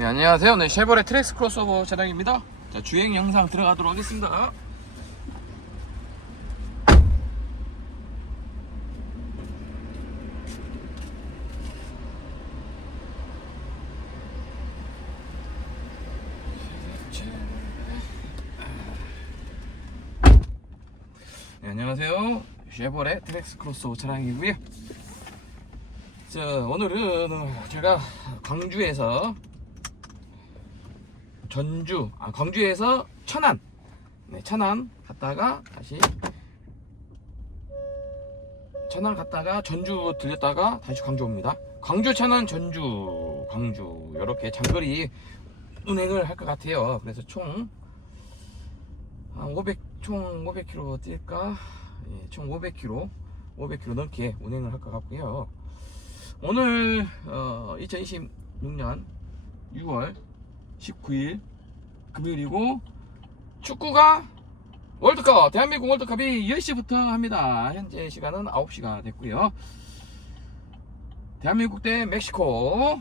네, 안녕하세요. 네, 쉐보레 트랙스 크로스오버 차량입니다. 자, 주행 영상 들어가도록 하겠습니다. 네, 안녕하세요. 쉐보레 트랙스 크로스오버 차량이고요. 자, 오늘은 제가 광주에서 광주에서 천안, 천안 갔다가 다시 천안 갔다가 전주 들렸다가 다시 광주 옵니다. 광주, 천안, 전주, 광주 이렇게 장거리 운행을 할 것 같아요. 그래서 총 500km 뛸까? 예, 총 500km 넘게 운행을 할 것 같고요. 오늘 2026년 6월 19일 금요일이고, 축구가 월드컵, 대한민국 월드컵이 10시부터 합니다. 현재 시간은 9시가 됐고요. 대한민국 대 멕시코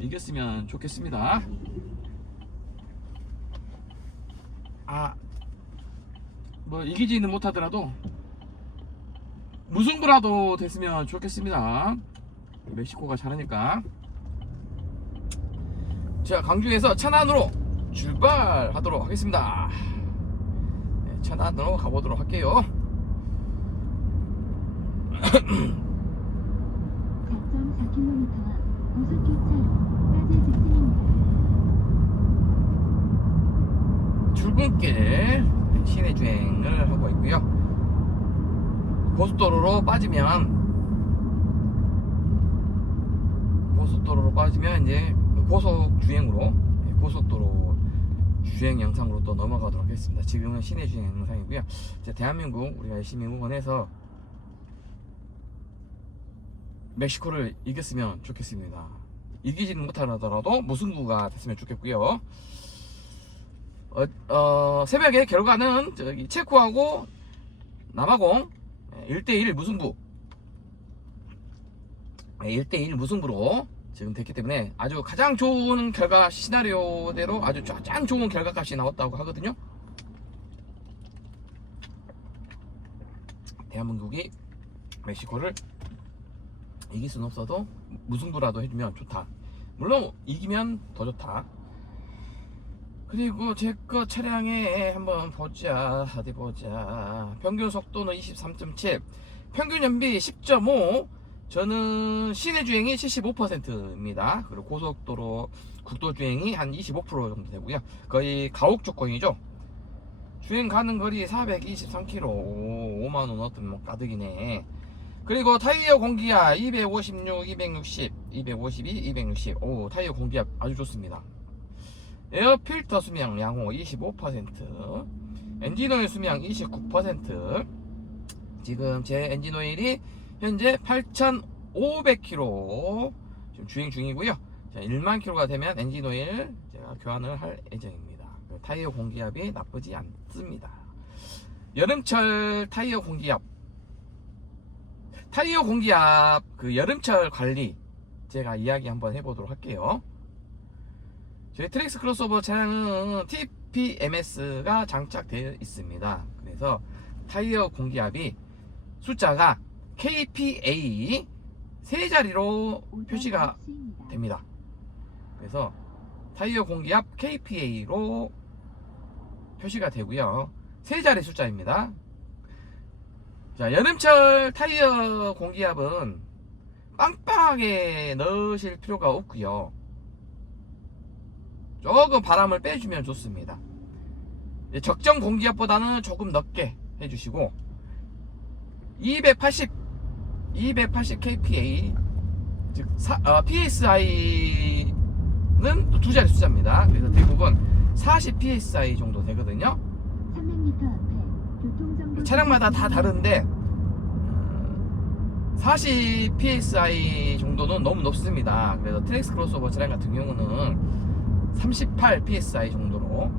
이겼으면 좋겠습니다. 뭐 이기지는 못하더라도 무승부라도 됐으면 좋겠습니다. 멕시코가 잘하니까. 자, 광주에서 천안으로 출발하도록 하겠습니다. 네, 천안으로 가보도록 할게요. 4.4km와 고속교차로 빠져 직진입니다. 출근길 시내 주행을 하고 있고요. 고속도로로 빠지면 이제 고속 주행으로, 고속도로 주행 영상으로 또 넘어가도록 하겠습니다. 지금은 시내 주행 영상이고요. 대한민국 우리가 열심히 응원해서 멕시코를 이겼으면 좋겠습니다. 이기지는 못하더라도 무승부가 됐으면 좋겠고요. 새벽에 결과는 체코하고 남아공 1대1 무승부, 1대1 무승부로 지금 됐기 때문에 아주 가장 좋은 결과 시나리오대로 아주 가장 좋은 결과값이 나왔다고 하거든요. 대한민국이 멕시코를 이길 수는 없어도 무승부라도 해주면 좋다. 물론 이기면 더 좋다. 그리고 제 거 차량에 한번 보자. 어디 보자. 평균 속도는 23.7, 평균 연비 10.5. 저는 시내 주행이 75%입니다. 그리고 고속도로, 국도 주행이 한 25% 정도 되고요. 거의 가옥 조건이죠. 주행 가는 거리 423km, 5만원 넣었더니 가득이네. 그리고 타이어 공기압 256, 260, 252, 260. 오, 타이어 공기압 아주 좋습니다. 에어 필터 수명 양호 25%, 엔진 오일 수명 29%. 지금 제 엔진 오일이 현재 8,500km 지금 주행 중이고요. 자, 1만 km가 되면 엔진 오일 제가 교환을 할 예정입니다. 타이어 공기압이 나쁘지 않습니다. 여름철 타이어 공기압 그 여름철 관리 제가 이야기 한번 해보도록 할게요. 저희 트랙스 크로스오버 차량은 TPMS가 장착되어 있습니다. 그래서 타이어 공기압이 숫자가 KPA 세 자리로 표시가 됩니다. 그래서 타이어 공기압 KPA로 표시가 되고요. 세 자리 숫자입니다. 자, 여름철 타이어 공기압은 빵빵하게 넣으실 필요가 없고요. 조금 바람을 빼주면 좋습니다. 적정 공기압보다는 조금 넓게 해주시고, 280 kPa, 즉 PSI는 또 두 자리 숫자입니다. 그래서 대부분 40 PSI 정도 되거든요. 300m 앞에 교통정보 차량마다 다 다른데 40 PSI 정도는 너무 높습니다. 그래서 트랙스 크로스오버 차량 같은 경우는 38 PSI 정도로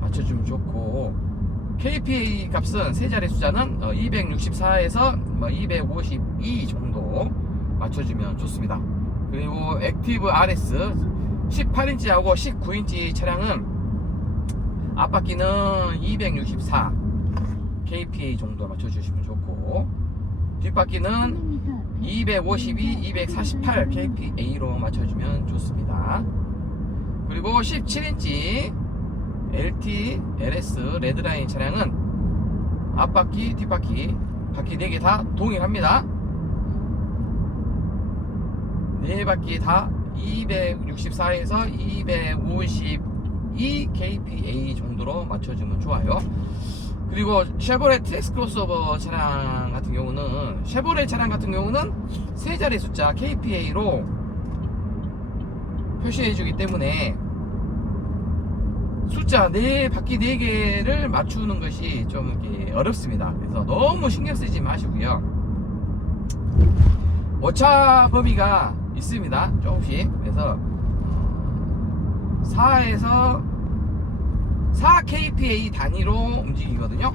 맞춰주면 좋고, KPA 값은 세 자리 숫자는 264에서 252 정도 맞춰주면 좋습니다. 그리고 액티브 RS 18인치하고 19인치 차량은 앞바퀴는 264 kPa 정도 맞춰주시면 좋고, 뒷바퀴는 252, 248 kPa로 맞춰주면 좋습니다. 그리고 17인치 LT, LS 레드라인 차량은 앞바퀴, 뒷바퀴, 바퀴 4개 다 동일합니다. 4바퀴 다 264에서 252 kPa 정도로 맞춰주면 좋아요. 그리고 쉐보레 트랙스 크로스오버 차량 같은 경우는, 쉐보레 차량 같은 경우는 세 자리 숫자 kPa로 표시해 주기 때문에 숫자 바퀴 4개를 맞추는 것이 좀 이렇게 어렵습니다. 그래서 너무 신경 쓰지 마시고요. 오차 범위가 있습니다. 조금씩. 그래서 4 kPa 단위로 움직이거든요.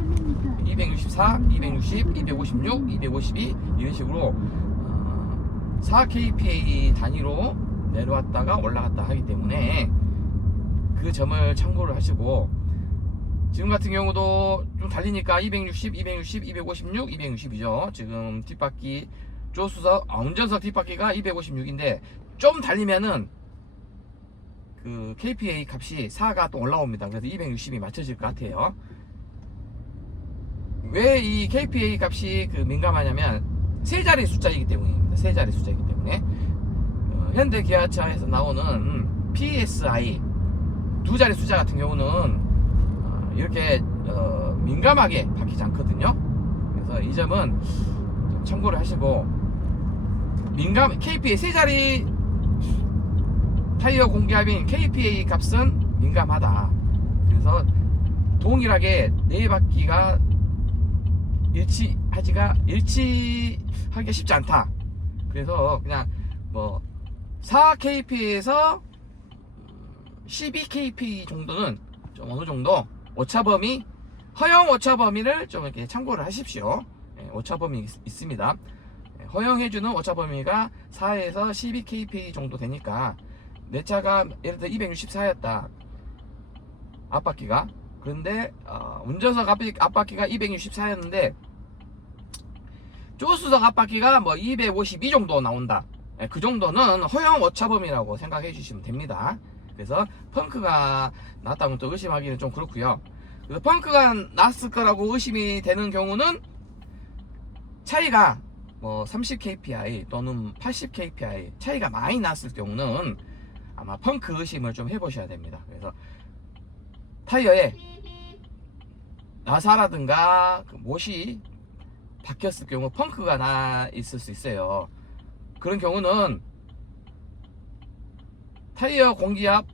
264, 260, 256, 252 이런 식으로 4 kPa 단위로 내려왔다가 올라갔다 하기 때문에 그 점을 참고를 하시고, 지금 같은 경우도 좀 달리니까 260, 260, 256, 260이죠. 지금 뒷바퀴 조수석, 운전석 뒷바퀴가 256인데 좀 달리면은 그 kPa 값이 4가 또 올라옵니다. 그래서 260이 맞춰질 것 같아요. 왜 이 kPa 값이 그 민감하냐면 세 자리 숫자이기 때문입니다. 세 자리 숫자이기 때문에 현대 기아차에서 나오는 PSI 두 자리 숫자 같은 경우는 이렇게 민감하게 바뀌지 않거든요. 그래서 이 점은 좀 참고를 하시고, kPa 세 자리 타이어 공기압인 kPa 값은 민감하다. 그래서 동일하게 네 바퀴가 일치하기가 쉽지 않다. 그래서 그냥 뭐 4kp에서 12kp 정도는 좀 어느 정도 오차범위, 허용 오차범위를 좀 이렇게 참고를 하십시오. 오차범위 있습니다. 허용해주는 오차범위가 4에서 12kp 정도 되니까, 내 차가 예를 들어 264였다 앞바퀴가. 그런데 운전석 앞바퀴가 264였는데 조수석 앞바퀴가 뭐 252 정도 나온다. 그 정도는 허용 오차범위라고 생각해 주시면 됩니다. 그래서 펑크가 났다면 또 의심하기는 좀 그렇고요. 그래서 펑크가 났을 거라고 의심이 되는 경우는 차이가 뭐 30 kPa 또는 80 kPa 차이가 많이 났을 경우는 아마 펑크 의심을 좀 해보셔야 됩니다. 그래서 타이어에 나사라든가 그 못이 박혔을 경우 펑크가 나 있을 수 있어요. 그런 경우는 타이어 공기압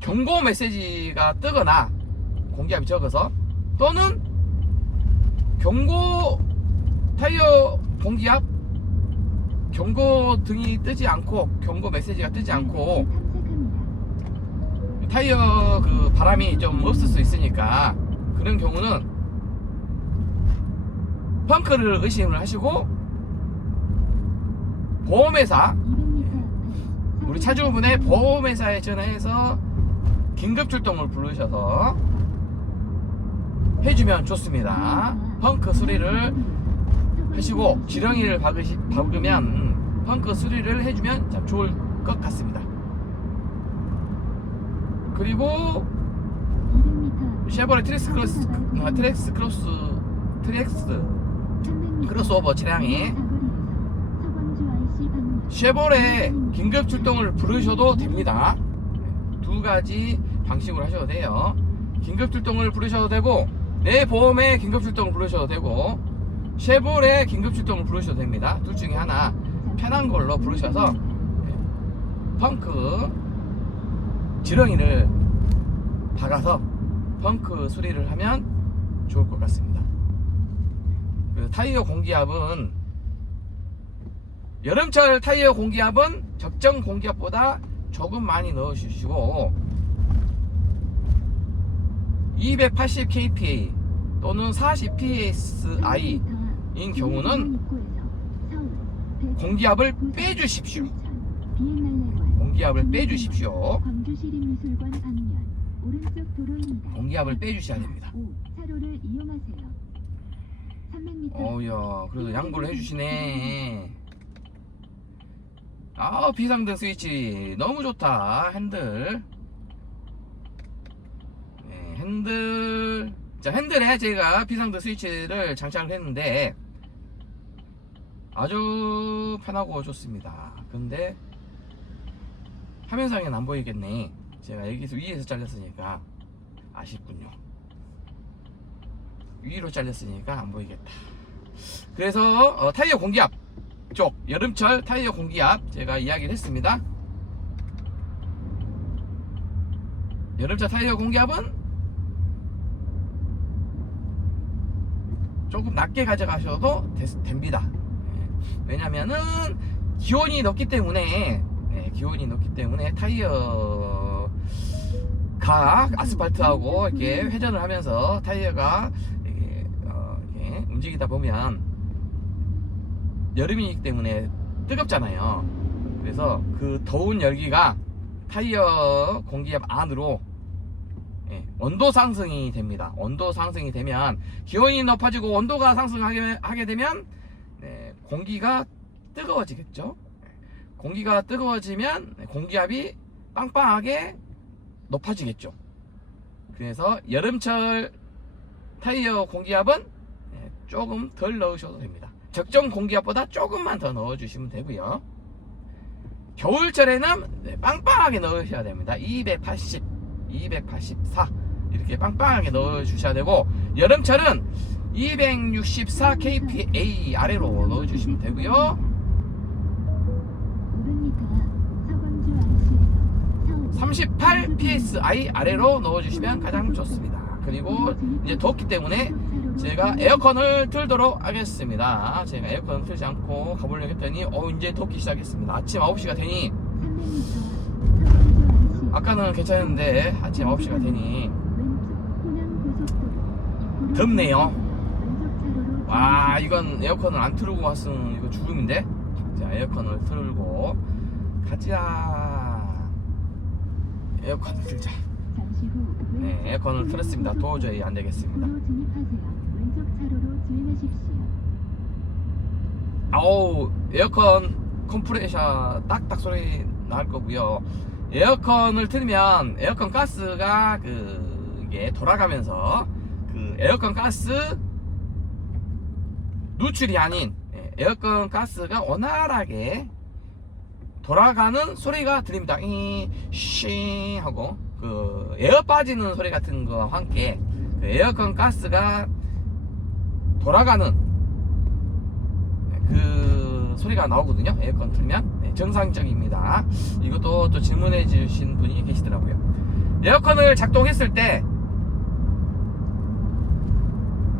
경고 메시지가 뜨거나 공기압이 적어서, 또는 타이어 공기압 경고 등이 뜨지 않고, 경고 메시지가 뜨지 않고 타이어 그 바람이 좀 없을 수 있으니까, 그런 경우는 펑크를 의심을 하시고 보험회사, 우리 차주분의 보험회사에 전화해서 긴급 출동을 부르셔서 해주면 좋습니다. 펑크 수리를 하시고 지렁이를 박으면 펑크 수리를 해주면 참 좋을 것 같습니다. 그리고 쉐보레 트랙스 크로스오버 차량이 쉐보레 긴급 출동을 부르셔도 됩니다. 두 가지 방식으로 하셔도 돼요. 긴급 출동을 부르셔도 되고, 내 보험에 긴급 출동을 부르셔도 되고, 쉐보레 긴급 출동을 부르셔도 됩니다. 둘 중에 하나 편한 걸로 부르셔서 펑크 지렁이를 박아서 펑크 수리를 하면 좋을 것 같습니다. 그 타이어 공기압은, 여름철 타이어 공기압은 적정 공기압보다 조금 많이 넣어주시고, 280 kPa 또는 40 psi 인 경우는 공기압을 빼주십시오. 비엔날레관 공기압을 빼주십시오. 광주시립미술관 방면 오른쪽 도로입니다. 공기압을 빼주셔야 됩니다. 4차로를 이용하세요. 300m 어우야, 그래도 양보를 해주시네. 아, 비상등 스위치 너무 좋다. 핸들. 네, 핸들. 자, 핸들에 제가 비상등 스위치를 장착을 했는데 아주 편하고 좋습니다. 근데 화면상에는 안 보이겠네. 제가 여기서 위에서 잘렸으니까 아쉽군요. 위로 잘렸으니까 안 보이겠다. 그래서 타이어 공기압 쪽, 여름철 타이어 공기압 제가 이야기를 했습니다. 여름철 타이어 공기압은 조금 낮게 가져가셔도 됩니다. 왜냐면은 기온이 높기 때문에, 타이어가 아스팔트하고 이렇게 회전을 하면서 타이어가 이렇게 움직이다 보면 여름이기 때문에 뜨겁잖아요. 그래서 그 더운 열기가 타이어 공기압 안으로 온도 상승이 됩니다. 온도 상승이 되면 기온이 높아지고 온도가 상승하게 되면 공기가 뜨거워지겠죠. 공기가 뜨거워지면 공기압이 빵빵하게 높아지겠죠. 그래서 여름철 타이어 공기압은 조금 덜 넣으셔도 됩니다. 적정 공기압보다 조금만 더 넣어주시면 되고요. 겨울철에는 빵빵하게 넣으셔야 됩니다. 280, 284 이렇게 빵빵하게 넣어주셔야 되고, 여름철은 264 kPa 아래로 넣어주시면 되고요. 500m 서광주 IC에서 38 psi 아래로 넣어주시면 가장 좋습니다. 그리고 이제 덥기 때문에 제가 에어컨을 틀도록 하겠습니다. 제가 에어컨을 틀지 않고 가보려고 했더니 이제 덥기 시작했습니다. 아침 9시가 되니, 300m 서광주 IC 아까는 괜찮은데 아침 9시가 되니 덥네요. 와, 이건 에어컨을 안 틀고 왔으면 이거 죽음인데. 자, 에어컨을 틀고 가자. 에어컨을 틀자. 네, 에어컨을 틀었습니다. 도저히 안 되겠습니다. 도로 진입하세요. 왼쪽 차로로 주행하십시오. 아우, 에어컨 컴프레셔 딱딱 소리 날 거고요. 에어컨을 틀면 에어컨 가스가 이게 돌아가면서 에어컨 가스 누출이 아닌 에어컨 가스가 원활하게 돌아가는 소리가 들립니다. 쉬 하고 에어 빠지는 소리 같은 거와 함께 에어컨 가스가 돌아가는 그 소리가 나오거든요. 에어컨 틀면 정상적입니다. 이것도 또 질문해 주신 분이 계시더라고요. 에어컨을 작동했을 때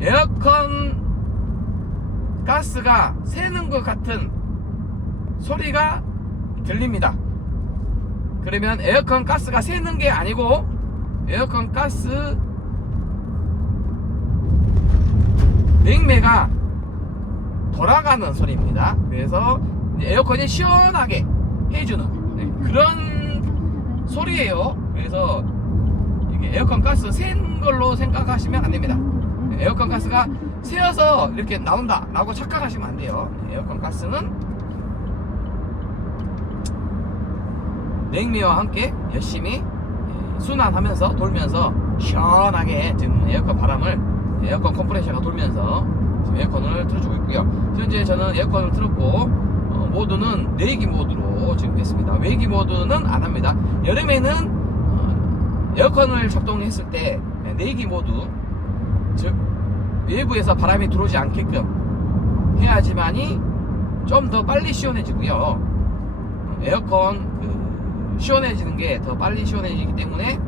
에어컨 가스가 새는 것 같은 소리가 들립니다. 그러면 에어컨 가스가 새는 게 아니고 에어컨 가스 냉매가 돌아가는 소리입니다. 그래서 에어컨이 시원하게 해주는 그런 소리예요. 그래서 이게 에어컨 가스 센 걸로 생각하시면 안 됩니다. 에어컨 가스가 새어서 이렇게 나온다 라고 착각하시면 안 돼요. 에어컨 가스는 냉매와 함께 열심히 순환하면서 돌면서 시원하게 지금 에어컨 바람을 에어컨 컴프레셔가 돌면서 지금 에어컨을 틀어주고 있고요. 현재 저는 에어컨을 틀었고 모드는 내기 모드로 지금 했습니다. 외기 모드는 안 합니다. 여름에는 에어컨을 작동했을 때 내기 모드, 즉 외부에서 바람이 들어오지 않게끔 해야지만이 좀 더 빨리 시원해지고요. 에어컨 시원해지는 게 더 빨리 시원해지기 때문에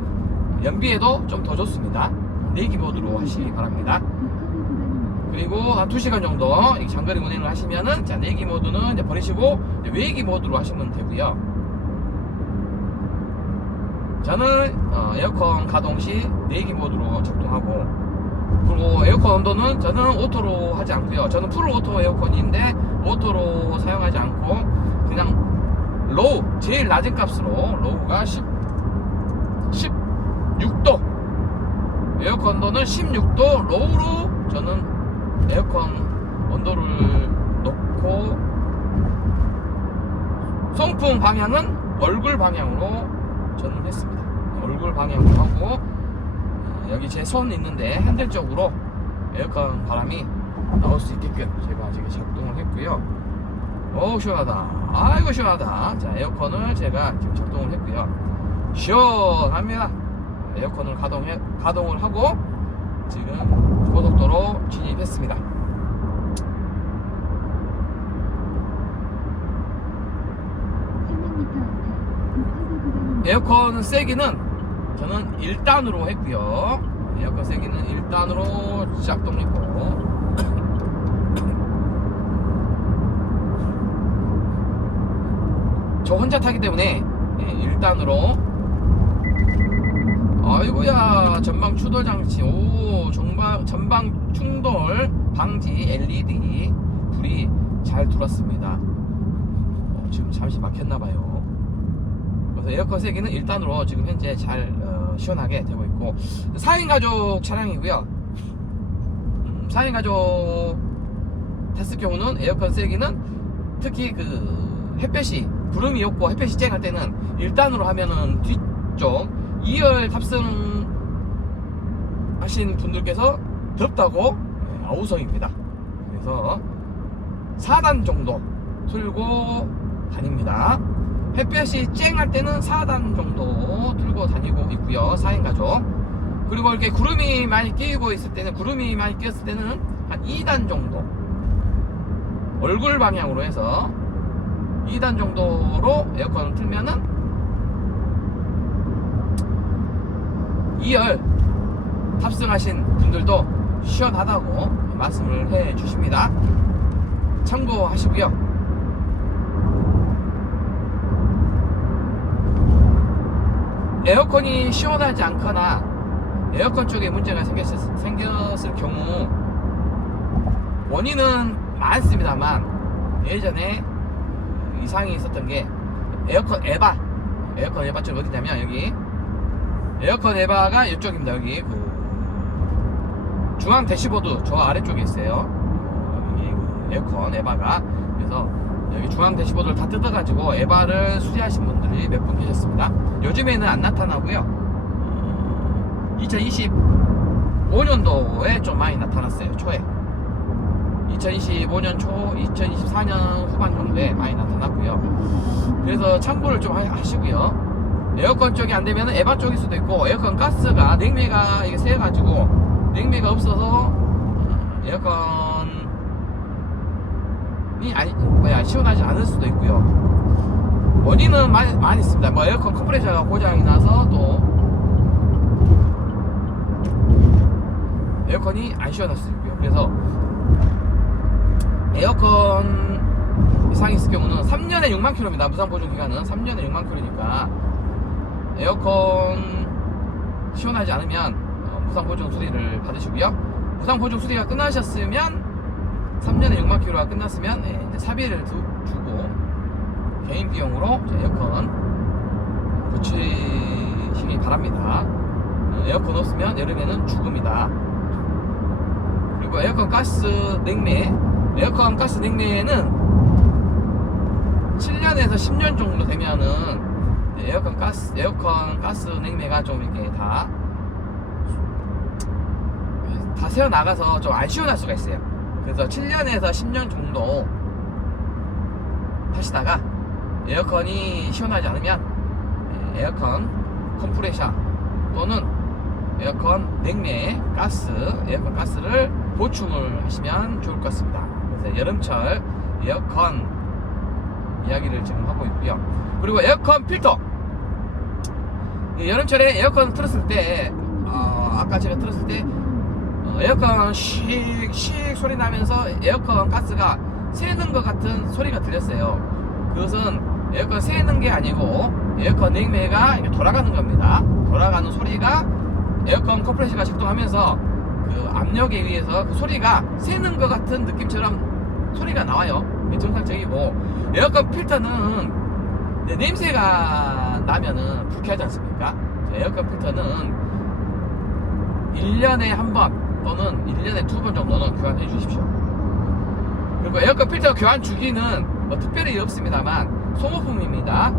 연비에도 좀 더 좋습니다. 내기 모드로 하시기 바랍니다. 그리고 한 2시간 정도 장거리 운행을 하시면은 자, 내기 모드는 이제 버리시고 이제 외기 모드로 하시면 되고요. 저는 에어컨 가동 시 내기 모드로 작동하고, 그리고 에어컨 온도는 저는 오토로 하지 않고요. 저는 풀 오토 에어컨인데 오토로 사용하지 않고 그냥 로우 제일 낮은 값으로 로우가 16도, 에어컨 온도는 16도 로우로 저는 에어컨 온도를 놓고 송풍 방향은 얼굴 방향으로 저는 했습니다. 얼굴 방향으로 하고 여기 제 손 있는데 핸들 쪽으로 에어컨 바람이 나올 수 있게끔 제가 지금 작동을 했고요. 오 시원하다. 아이고 시원하다. 자 에어컨을 제가 지금 작동을 했고요. 시원합니다. 에어컨을 가동을 하고 지금 고속도로 진입했습니다. 에어컨 세기는 저는 1단으로 했고요. 에어컨 세기는 1단으로 작동했고 저 혼자 타기 때문에 1단으로 아이고야 전방 추돌 장치 오 전방 충돌 방지 LED 불이 잘 들어왔습니다. 지금 잠시 막혔나봐요. 그래서 에어컨 세기는 1단으로 지금 현재 잘 시원하게 되고 있고 4인 가족 차량이고요. 4인 가족 탔을 경우는 에어컨 세기는 특히 그 햇볕이 구름이 없고 햇볕이 쨍할 때는 1단으로 하면은 뒤쪽 2열 탑승하신 분들께서 덥다고 아우성입니다. 그래서 4단 정도 틀고 다닙니다. 햇볕이 쨍할 때는 4단 정도 들고 다니고 있고요. 4인 가족. 그리고 이렇게 구름이 많이 끼고 있을 때는 한 2단 정도 얼굴 방향으로 해서 2단 정도로 에어컨을 틀면은 2열 탑승하신 분들도 시원하다고 말씀을 해 주십니다. 참고하시고요. 에어컨이 시원하지 않거나 에어컨 쪽에 문제가 생겼을 경우 원인은 많습니다만 예전에 이상이 있었던 게 에어컨 에바 쪽 어디냐면 여기 에어컨 에바가 이쪽입니다. 여기 그 중앙 대시보드 저 아래쪽에 있어요. 여기 그 에어컨 에바가. 그래서 여기 중앙 대시보드를 다 뜯어가지고 에바를 수리하신 분들이 몇 분 계셨습니다. 요즘에는 안 나타나고요. 2025년도에 좀 많이 나타났어요. 초에 2025년 초 2024년 후반 정도에 많이 나타났고요. 그래서 참고를 좀 하시고요. 에어컨 쪽이 안 되면 에바 쪽일 수도 있고 에어컨 가스가 냉매가 이게 세가지고 냉매가 없어서 에어컨이 시원하지 않을 수도 있고요. 원인은 많이 있습니다. 뭐 에어컨 컴프레셔가 고장이 나서 또 에어컨이 안 시원할 수도 있고요. 그래서 에어컨 이상이 있을 경우는 3년에 6만 킬로입니다. 무상보증 기간은 3년에 6만 킬로니까 에어컨 시원하지 않으면 무상보증 수리를 받으시고요. 무상보증 수리가 끝나셨으면 3년에 6만 킬로가 끝났으면 이제 사비를 주고 개인 비용으로 에어컨 고치시기 바랍니다. 에어컨 없으면 여름에는 죽음이다. 그리고 에어컨 가스 냉매는 7년에서 10년 정도 되면은 에어컨 가스 냉매가 좀 이렇게 다 새어 나가서 좀 안 시원할 수가 있어요. 그래서 7년에서 10년 정도 타시다가 에어컨이 시원하지 않으면 에어컨 컴프레셔 또는 에어컨 냉매 에어컨 가스를 보충을 하시면 좋을 것 같습니다. 그래서 여름철 에어컨 이야기를 지금 하고 있고요. 그리고 에어컨 필터, 여름철에 에어컨 틀었을 때 아까 제가 틀었을 때 에어컨 씩 소리 나면서 에어컨 가스가 새는 것 같은 소리가 들렸어요. 그것은 에어컨 새는 게 아니고 에어컨 냉매가 돌아가는 겁니다. 돌아가는 소리가 에어컨 컴프레셔가 작동하면서 그 압력에 의해서 그 소리가 새는 것 같은 느낌처럼 소리가 나와요. 정상적이고 에어컨 필터는 근데 냄새가 나면은 불쾌하지 않습니까? 에어컨 필터는 1년에 한 번 또는 1년에 2번 정도는 교환해 주십시오. 그리고 에어컨 필터 교환 주기는 뭐 특별히 없습니다만 소모품입니다.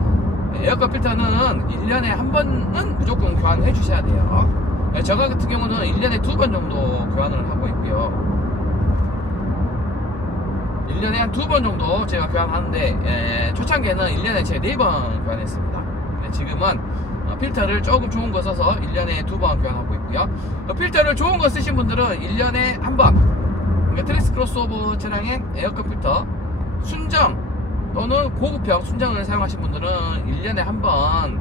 에어컨 필터는 1년에 한 번은 무조건 교환해 주셔야 돼요. 저 같은 경우는 1년에 2번 정도 교환을 하고 있고요. 1년에 한 2번 정도 제가 교환하는데, 초창기에는 1년에 제가 4번 교환했습니다. 근데 지금은 필터를 조금 좋은 거 써서 1년에 2번 교환하고 있고요. 필터를 좋은 거 쓰신 분들은 1년에 한 번, 그러니까 트레스 크로스오버 차량의 에어컨 필터 순정 또는 고급형 순정을 사용하신 분들은 1년에 한 번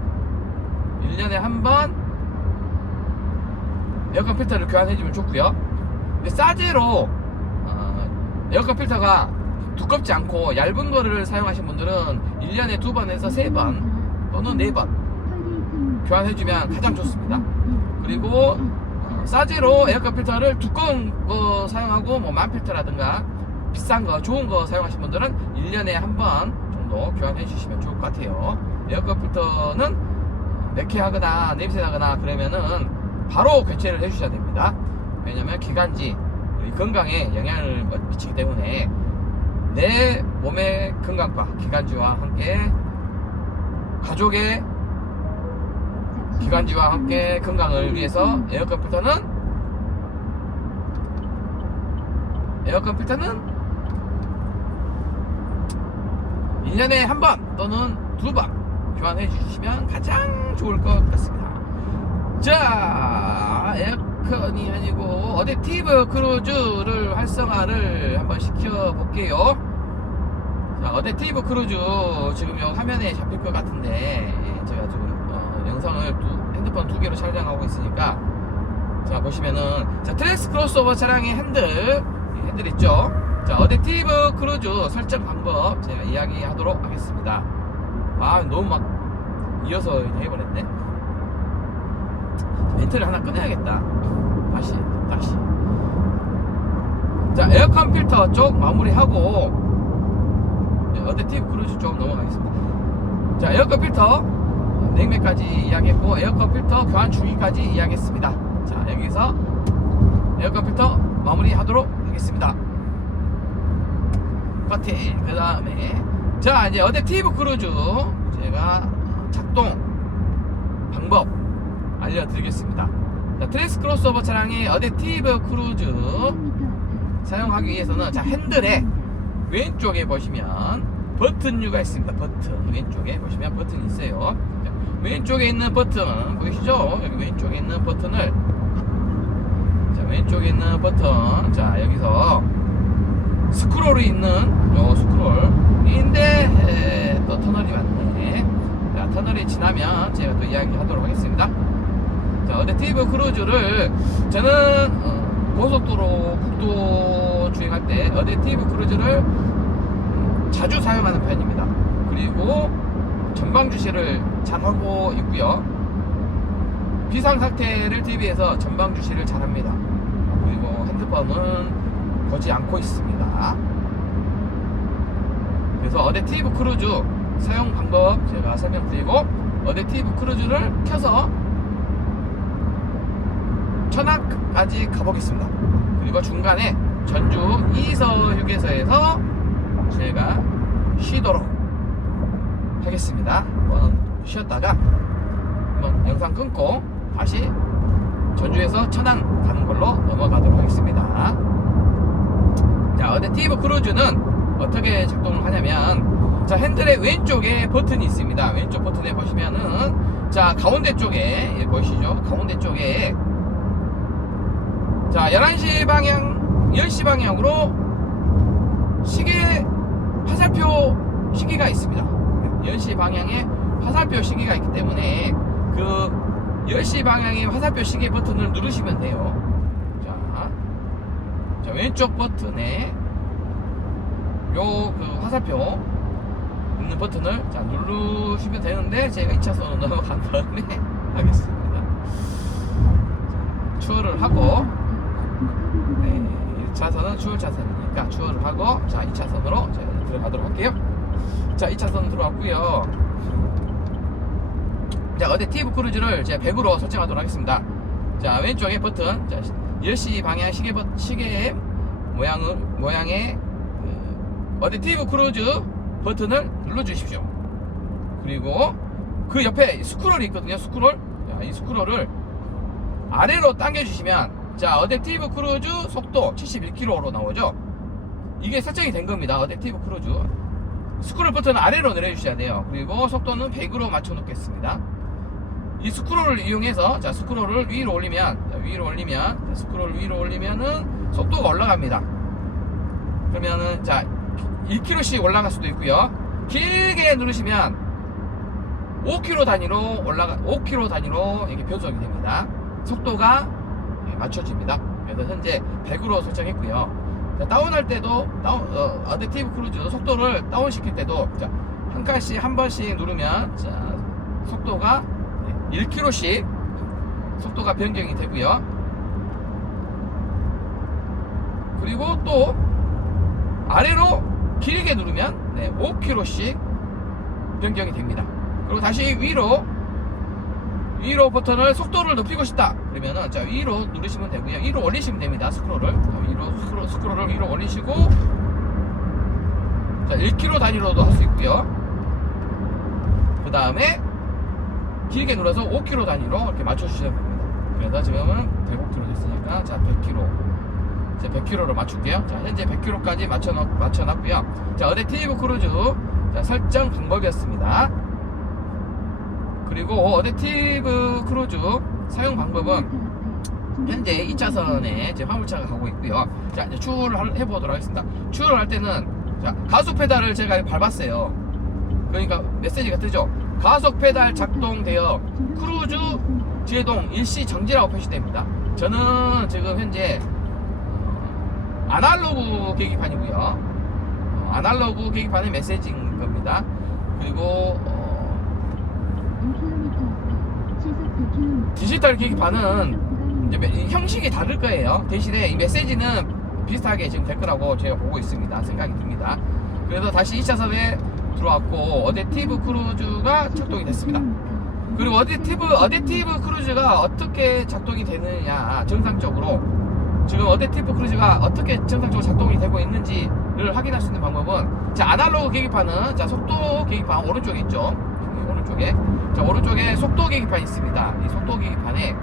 에어컨 필터를 교환해주면 좋고요. 근데 싸제로 에어컨 필터가 두껍지 않고 얇은 거를 사용하신 분들은 1년에 2번에서 3번 또는 4번 교환해주면 가장 좋습니다. 그리고 싸제로 에어컨 필터를 두꺼운 거 사용하고 뭐 만필터라든가 비싼 거 좋은 거 사용하신 분들은 1년에 한 번 정도 교환해 주시면 좋을 것 같아요. 에어컨 필터는 매캐하거나 냄새 나거나 그러면은 바로 교체를 해 주셔야 됩니다. 왜냐면 기관지 우리 건강에 영향을 미치기 때문에 내 몸의 건강과 기관지와 함께 가족의 기관지와 함께 건강을 위해서 에어컨 필터는 1년에 한 번 또는 2번 교환해 주시면 가장 좋을 것 같습니다. 자, 에어컨이 아니고 어댑티브 크루즈를 활성화를 한번 시켜 볼게요. 자, 어댑티브 크루즈 지금 요 화면에 잡힐 것 같은데 제가 지금 영상을 핸드폰 2개로 촬영하고 있으니까 자 보시면은 자 트레스 크로스오버 차량의 핸들 있죠. 자 어댑티브 크루즈 설정 방법 제가 이야기하도록 하겠습니다. 아 너무 막 이어서 해버렸네. 멘트를 하나 꺼내야겠다. 다시 자 에어컨 필터 쪽 마무리하고 어댑티브 크루즈 쪽 넘어가겠습니다. 자 에어컨 필터 냉매까지 이야기했고 에어컨 필터 교환 주기까지 이야기했습니다. 자 여기서 에어컨 필터 마무리 하도록 하겠습니다. 버튼 그 다음에 자 이제 어댑티브 크루즈 제가 작동 방법 알려드리겠습니다. 자, 트레스 크로스오버 차량의 어댑티브 크루즈 사용하기 위해서는 자 핸들에 왼쪽에 보시면 버튼류가 있습니다. 버튼 왼쪽에 보시면 버튼이 있어요. 자, 왼쪽에 있는 버튼 보이시죠? 여기 왼쪽에 있는 버튼을 자 왼쪽에 있는 버튼 자 여기서 스크롤이 있는 요 스크롤인데 또 터널이 맞네. 자 터널이 지나면 제가 또 이야기하도록 하겠습니다. 자 어댑티브 크루즈를 저는 고속도로 국도 주행할 때 어댑티브 크루즈를 자주 사용하는 편입니다. 그리고 전방 주시를 잘 하고 있고요. 비상상태를 대비해서 전방 주시를 잘 합니다. 그리고 핸드폰은 보지 않고 있습니다. 그래서 어댑티브 크루즈 사용 방법 제가 설명드리고 어댑티브 크루즈를 켜서 천안까지 가보겠습니다. 그리고 중간에 전주 이서 휴게소에서 제가 쉬도록 하겠습니다. 한번 쉬었다가 한번 영상 끊고 다시 전주에서 천안 가는 걸로 넘어가도록 하겠습니다. 자 어댑티브 크루즈는 어떻게 작동을 하냐면 자 핸들의 왼쪽에 버튼이 있습니다. 왼쪽 버튼에 보시면은 자 가운데 쪽에 보이시죠? 가운데 쪽에 자 11시 방향 10시 방향으로 시계 화살표 시계가 있습니다. 10시 방향에 화살표 시계가 있기 때문에 그 10시 방향의 화살표 시계 버튼을 누르시면 돼요. 자 왼쪽 버튼에 요 그 화살표 있는 버튼을 자 누르시면 되는데 제가 2차선으로 넘어간 다음에 하겠습니다. 자, 추월을 하고 네, 1차선은 추월 차선이니까 추월을 하고 자 2차선으로 제가 들어가도록 할게요. 자 2차선 들어왔고요. 자 어댑티브 크루즈를 제가 100으로 설정하도록 하겠습니다. 자 왼쪽에 버튼, 자 10시 방향 시계 모양의 어댑티브 크루즈 버튼을 눌러주십시오. 그리고 그 옆에 스크롤이 있거든요. 스크롤. 자, 이 스크롤을 아래로 당겨주시면 자 어댑티브 크루즈 속도 71km로 나오죠. 이게 설정이 된 겁니다. 어댑티브 크루즈 스크롤 버튼 아래로 내려주셔야 돼요. 그리고 속도는 100으로 맞춰 놓겠습니다. 이 스크롤을 이용해서 자 스크롤을 위로 올리면 스크롤을 위로 올리면은 속도가 올라갑니다. 그러면은 자 1km씩 올라갈 수도 있고요. 길게 누르시면 5km 단위로 이렇게 변속이 됩니다. 속도가 맞춰집니다. 그래서 현재 100으로 설정했고요. 자, 다운할 때도 어댑티브 크루즈 속도를 다운시킬 때도 자, 한 칸씩 한 번씩 누르면 자, 속도가 1km씩 속도가 변경이 되고요. 그리고 또 아래로 길게 누르면 5km씩 변경이 됩니다. 그리고 다시 위로 버튼을 속도를 높이고 싶다 그러면은 자 위로 누르시면 되고요. 위로 올리시면 됩니다. 스크롤을 스크롤을 위로 올리시고 자 1km 단위로도 할 수 있고요. 그 다음에 길게 눌러서 5km 단위로 이렇게 맞춰주시면 됩니다. 그래서 지금은 105km 됐으니까 자 100km 자 100km로 맞출게요. 자 현재 100km까지 맞춰놨고요. 자 어댑티브 크루즈 자 설정 방법이었습니다. 그리고 어댑티브 크루즈 사용 방법은 현재 2차선에 지금 화물차가 가고 있고요. 자 이제 추월을 해보도록 하겠습니다. 추월할 때는 자 가속 페달을 제가 밟았어요. 그러니까 메시지가 뜨죠. 가속 페달 작동되어 크루즈 제동 일시 정지라고 표시됩니다. 저는 지금 현재 아날로그 계기판이고요. 아날로그 계기판의 메시지인 겁니다. 그리고 디지털 계기판은 이제 형식이 다를 거예요. 대신에 이 메시지는 비슷하게 지금 될 거라고 제가 보고 있습니다. 생각이 듭니다. 그래서 다시 2차선에 들어왔고 어댑티브 크루즈가 작동이 됐습니다. 그리고 어댑티브 크루즈가 어떻게 작동이 되느냐, 정상적으로 지금 어댑티브 크루즈가 어떻게 정상적으로 작동이 되고 있는지를 확인할 수 있는 방법은 자 아날로그 계기판은 자 속도 계기판 오른쪽에 있죠. 오른쪽에 자 오른쪽에 속도 계기판이 있습니다. 이 속도 계기판에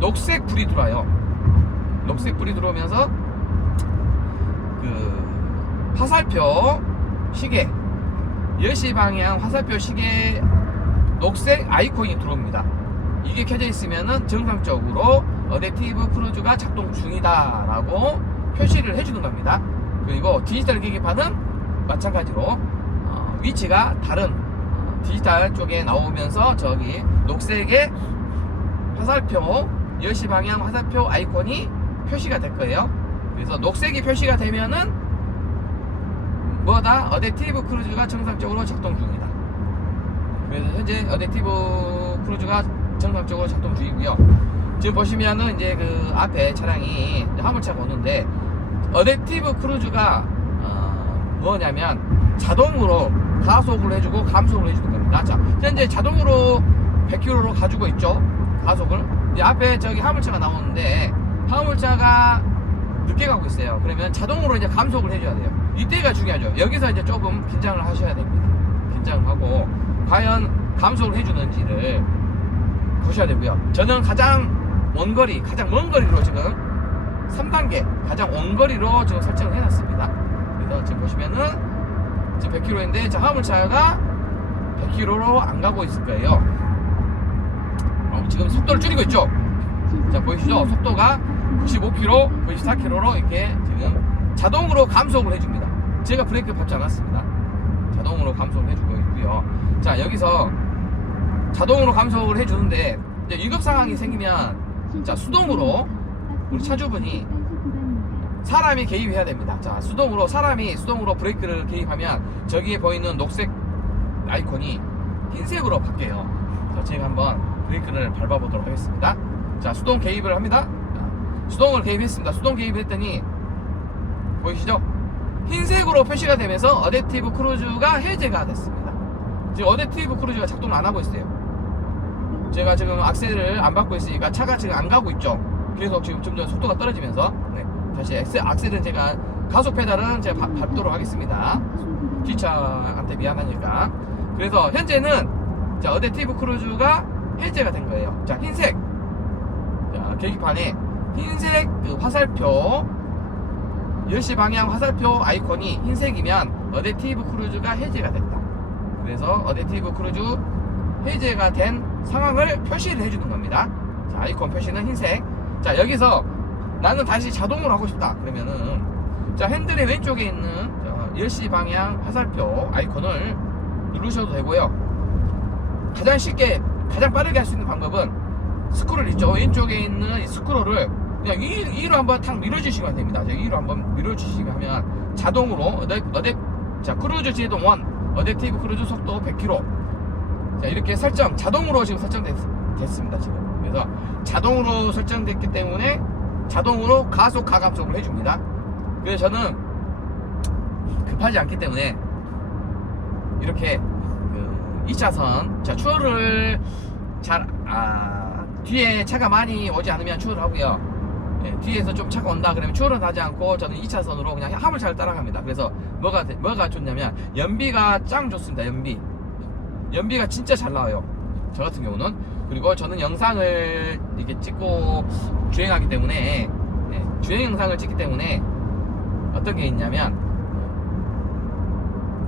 녹색 불이 들어와요. 녹색 불이 들어오면서 그 화살표 시계 10시 방향 화살표 시계 녹색 아이콘이 들어옵니다. 이게 켜져 있으면은 정상적으로 어댑티브 크루즈가 작동 중이다 라고 표시를 해주는 겁니다. 그리고 디지털 계기판은 마찬가지로 위치가 다른 디지털 쪽에 나오면서 저기 녹색의 화살표 10시 방향 화살표 아이콘이 표시가 될 거예요. 그래서 녹색이 표시가 되면은 뭐다? 어댑티브 크루즈가 정상적으로 작동 중이다. 그래서 현재 어댑티브 크루즈가 정상적으로 작동 중이고요. 지금 보시면은 이제 그 앞에 차량이 화물차가 오는데 어댑티브 크루즈가 뭐냐면 자동으로 가속을 해주고 감속을 해주는 겁니다. 자, 현재 자동으로 100km로 가지고 있죠. 가속을. 이제 앞에 저기 화물차가 나오는데 화물차가 늦게 가고 있어요. 그러면 자동으로 이제 감속을 해줘야 돼요. 이때가 중요하죠. 여기서 이제 조금 긴장을 하셔야 됩니다. 긴장을 하고 과연 감속을 해주는지를 보셔야 되고요. 저는 가장 먼 거리로 지금 3단계 가장 원거리로 지금 설정을 해놨습니다. 그래서 지금 보시면은 지금 100km인데 자 화물차가 100km로 안 가고 있을 거예요. 지금 속도를 줄이고 있죠. 자 보이시죠? 속도가 95km, 94km로 이렇게 지금 자동으로 감속을 해줍니다. 제가 브레이크 밟지 않았습니다. 자동으로 감속을 해주고 있고요. 자 여기서 자동으로 감속을 해주는데 이제 위급 상황이 생기면 자 수동으로 우리 차주분이 사람이 개입해야 됩니다. 자 사람이 수동으로 브레이크를 개입하면 저기에 보이는 녹색 아이콘이 흰색으로 바뀌어요. 자, 제가 한번 브레이크를 밟아보도록 하겠습니다. 자 수동 개입을 합니다. 자, 수동을 개입했습니다. 수동 개입을 했더니 보이시죠? 흰색으로 표시가 되면서 어댑티브 크루즈가 해제가 됐습니다. 지금 어댑티브 크루즈가 작동을 안 하고 있어요. 제가 지금 악셀을 안 밟고 있으니까 차가 지금 안 가고 있죠. 계속 지금 점점 속도가 떨어지면서 네, 다시 악셀은 제가 가속 페달은 제가 밟도록 하겠습니다. 뒷차한테 미안하니까. 그래서 현재는 자, 어댑티브 크루즈가 해제가 된 거예요. 자, 흰색 자, 계기판에 흰색 그 화살표 10시 방향 화살표 아이콘이 흰색이면 어댑티브 크루즈가 해제가 됐다. 그래서 어댑티브 크루즈 해제가 된 상황을 표시를 해주는 겁니다. 자, 아이콘 표시는 흰색. 자, 여기서 나는 다시 자동으로 하고 싶다 그러면은 자, 핸들의 왼쪽에 있는 10시 방향 화살표 아이콘을 누르셔도 되고요. 가장 쉽게 가장 빠르게 할 수 있는 방법은 스크롤 있죠. 왼쪽에 있는 이 스크롤을 그냥 위로 한번 탁 밀어주시면 됩니다. 위로 한번 밀어주시면 하면 자동으로 자, 크루즈 제동 1 어댑티브 크루즈 속도 100km 자, 이렇게 설정 자동으로 지금 설정됐습니다. 지금 그래서 자동으로 설정됐기 때문에 자동으로 가속 가감속을 해줍니다. 그래서 저는 급하지 않기 때문에 이렇게 그 2차선 자, 추월을 뒤에 차가 많이 오지 않으면 추월을 하고요. 예, 뒤에서 좀 차가 온다 그러면 추월은 하지 않고 저는 2차선으로 그냥 화물차를 따라갑니다. 그래서 뭐가 좋냐면 연비가 짱 좋습니다. 연비가 진짜 잘 나와요. 저 같은 경우는. 그리고 저는 영상을 이렇게 찍고 주행하기 때문에 주행 영상을 찍기 때문에 어떤 게 있냐면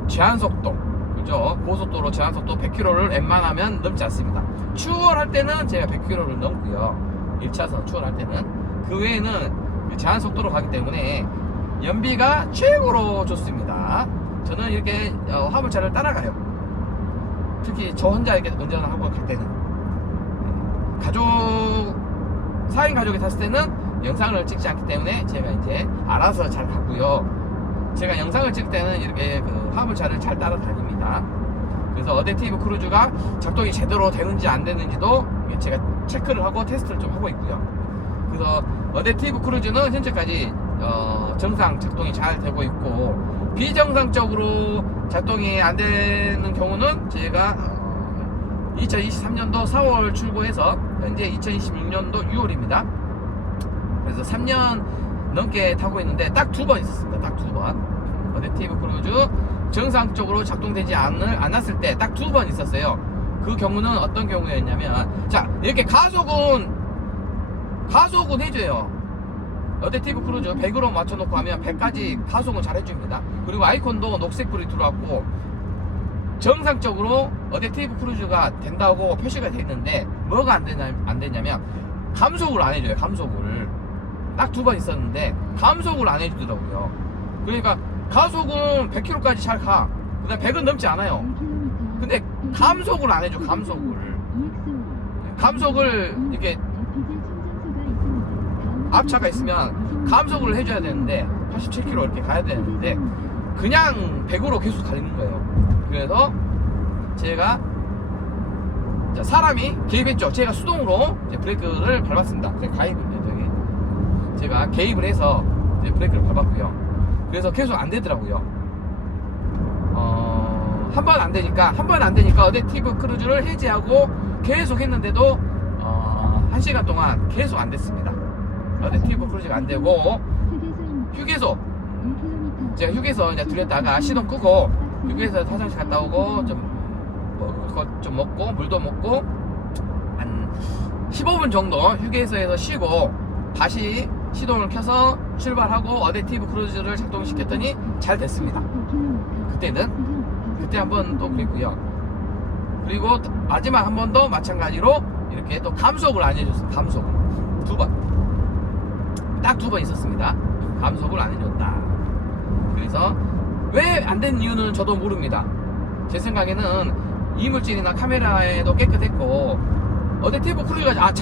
제한속도 그죠? 고속도로 제한속도 100km를 웬만하면 넘지 않습니다. 추월할 때는 제가 100km를 넘고요. 1차선 추월할 때는 그 외에는 그 제한속도로 가기 때문에 연비가 최고로 좋습니다. 저는 이렇게 화물차를 따라가요. 특히 저 혼자 이렇게 운전을 하고 갈 때는 4인 가족이 탔을 때는 영상을 찍지 않기 때문에 제가 이제 알아서 잘 가고요. 제가 영상을 찍을 때는 이렇게 그 화물차를 잘 따라다닙니다. 그래서 어댑티브 크루즈가 작동이 제대로 되는지 안 되는지도 제가 체크를 하고 테스트를 좀 하고 있고요. 그래서 어댑티브 크루즈는 현재까지 정상 작동이 잘 되고 있고 비정상적으로 작동이 안 되는 경우는 제가 2023년도 4월 출고해서 현재 2026년도 6월입니다. 그래서 3년 넘게 타고 있는데 딱 2번 있었습니다. 딱 2번 어댑티브 크루즈 정상적으로 작동되지 않았을 때 딱 2번 있었어요. 그 경우는 어떤 경우였냐면 자, 이렇게 가속은 해줘요. 어댑티브 크루즈 100으로 맞춰놓고 하면 100까지 가속은 잘 해줍니다. 그리고 아이콘도 녹색불이 들어왔고 정상적으로 어댑티브 크루즈가 된다고 표시가 되어 있는데 뭐가 안 되냐면 감속을 안 해줘요. 감속을 딱 2번 있었는데 감속을 안 해주더라고요. 그러니까 가속은 100km까지 잘 가. 그다음 100은 넘지 않아요. 근데 감속을 안 해줘. 감속을 이렇게 앞차가 있으면 감속을 해줘야 되는데 87km 이렇게 가야 되는데 그냥 100으로 계속 달리는 거예요. 그래서 제가 사람이 개입했죠. 제가 수동으로 브레이크를 밟았습니다. 제가 개입을 해서 브레이크를 밟았고요. 그래서 계속 안 되더라고요. 한 번 안 되니까 어댑티브 크루즈를 해제하고 계속 했는데도 1시간 동안 계속 안 됐습니다. 어댑티브 크루즈가 안 되고 휴게소 제가 휴게소 이제 들렸다가 시동 끄고 휴게소 화장실 갔다 오고 좀 먹고 물도 먹고 한 15분 정도 휴게소에서 쉬고 다시 시동을 켜서 출발하고 어댑티브 크루즈를 작동시켰더니 잘 됐습니다. 그때 한 번 또 그랬고요. 그리고 마지막 한 번 더 마찬가지로 이렇게 또 감속을 안 해줬어요. 감속을 2번 딱 2번 있었습니다. 감속을 안 해줬다. 그래서 왜 안 된 이유는 저도 모릅니다. 제 생각에는 이물질이나 카메라에도 깨끗했고 어댑티브 크루즈가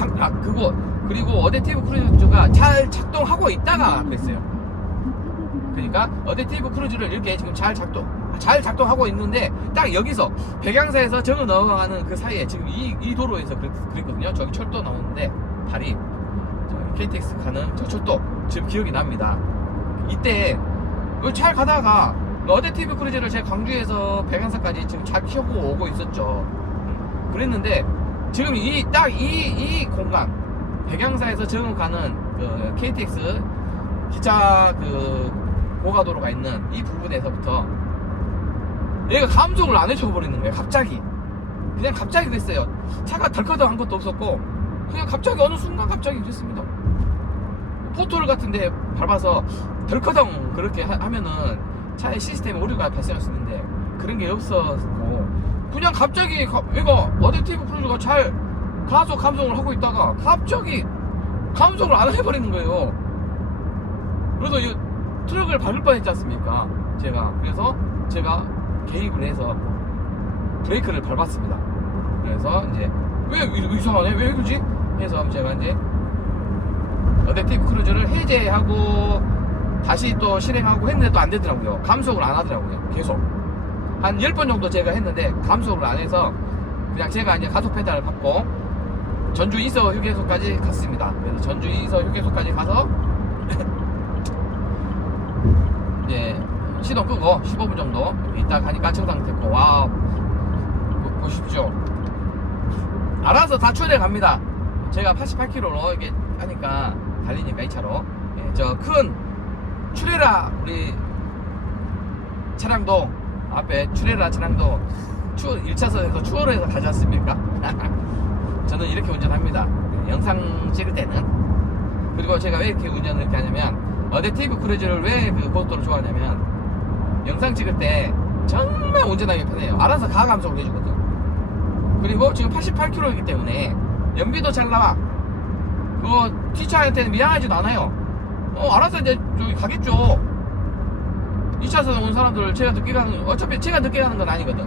그리고 어댑티브 크루즈가 잘 작동하고 있다가 그랬어요. 그러니까 어댑티브 크루즈를 이렇게 지금 잘 작동하고 있는데 딱 여기서 백양사에서 정을 넘어가는 그 사이에 지금 이 도로에서 그랬거든요. 저기 철도 나오는데 다리 KTX 가는 저 철도 지금 기억이 납니다. 이때 잘 가다가 어댑티브 크루즈를 제가 광주에서 백양사까지 지금 잘 켜고 오고 있었죠. 그랬는데 지금 이 공간 백양사에서 지금 가는 그 KTX 기차 그 고가도로가 있는 이 부분에서부터 얘가 감속을 안 해줘 버리는 거예요. 갑자기 그냥 갑자기 됐어요. 차가 덜커덕한 것도 없었고 그냥 갑자기 어느 순간 갑자기 됐습니다. 포토를 같은데 밟아서 덜커덩 그렇게 하면은 차의 시스템에 오류가 발생할 수 있는데 그런 게 없었고 그냥 갑자기 얘가 어댑티브 크루즈가 잘 감속을 하고 있다가 갑자기 감속을 안 해버리는 거예요. 그래서 이 트럭을 밟을 뻔했지 않습니까? 그래서 제가 개입을 해서 브레이크를 밟았습니다. 그래서 이제 왜 이상하네? 왜 이러지? 해서 제가 이제 어댑티브 크루즈를 해제하고 다시 또 실행하고 했는데 또 안 되더라고요. 감속을 안 하더라고요. 계속 한 10번 정도 제가 했는데 감속을 안 해서 그냥 제가 이제 가속 페달을 밟고 전주 이서 휴게소까지 갔습니다. 그래서 전주 이서 휴게소까지 가서 이제 시동 끄고 15분 정도 있다 가니까 정상 됐고 와 보십시오. 알아서 다 출해 갑니다. 제가 88km로 이게 하니까 달리니까 이 차로 저 큰 추레라 우리 차량도 앞에 추레라 차량도 1차선에서 추월을 해서 가지 않습니까? 저는 이렇게 운전합니다. 영상 찍을 때는. 그리고 제가 왜 이렇게 운전을 이렇게 하냐면 어댑티브 크루즈를 왜 그 고속도로 좋아하냐면 영상 찍을 때 정말 운전하기 편해요. 알아서 가감속을 해주거든. 그리고 지금 88km이기 때문에 연비도 잘 나와. 그거 뒷차한테는 미안하지도 않아요. 알아서 이제 저기 가겠죠. 2차선에 온 사람들 제가 늦게 가는, 어차피 제가 늦게 가는 건 아니거든.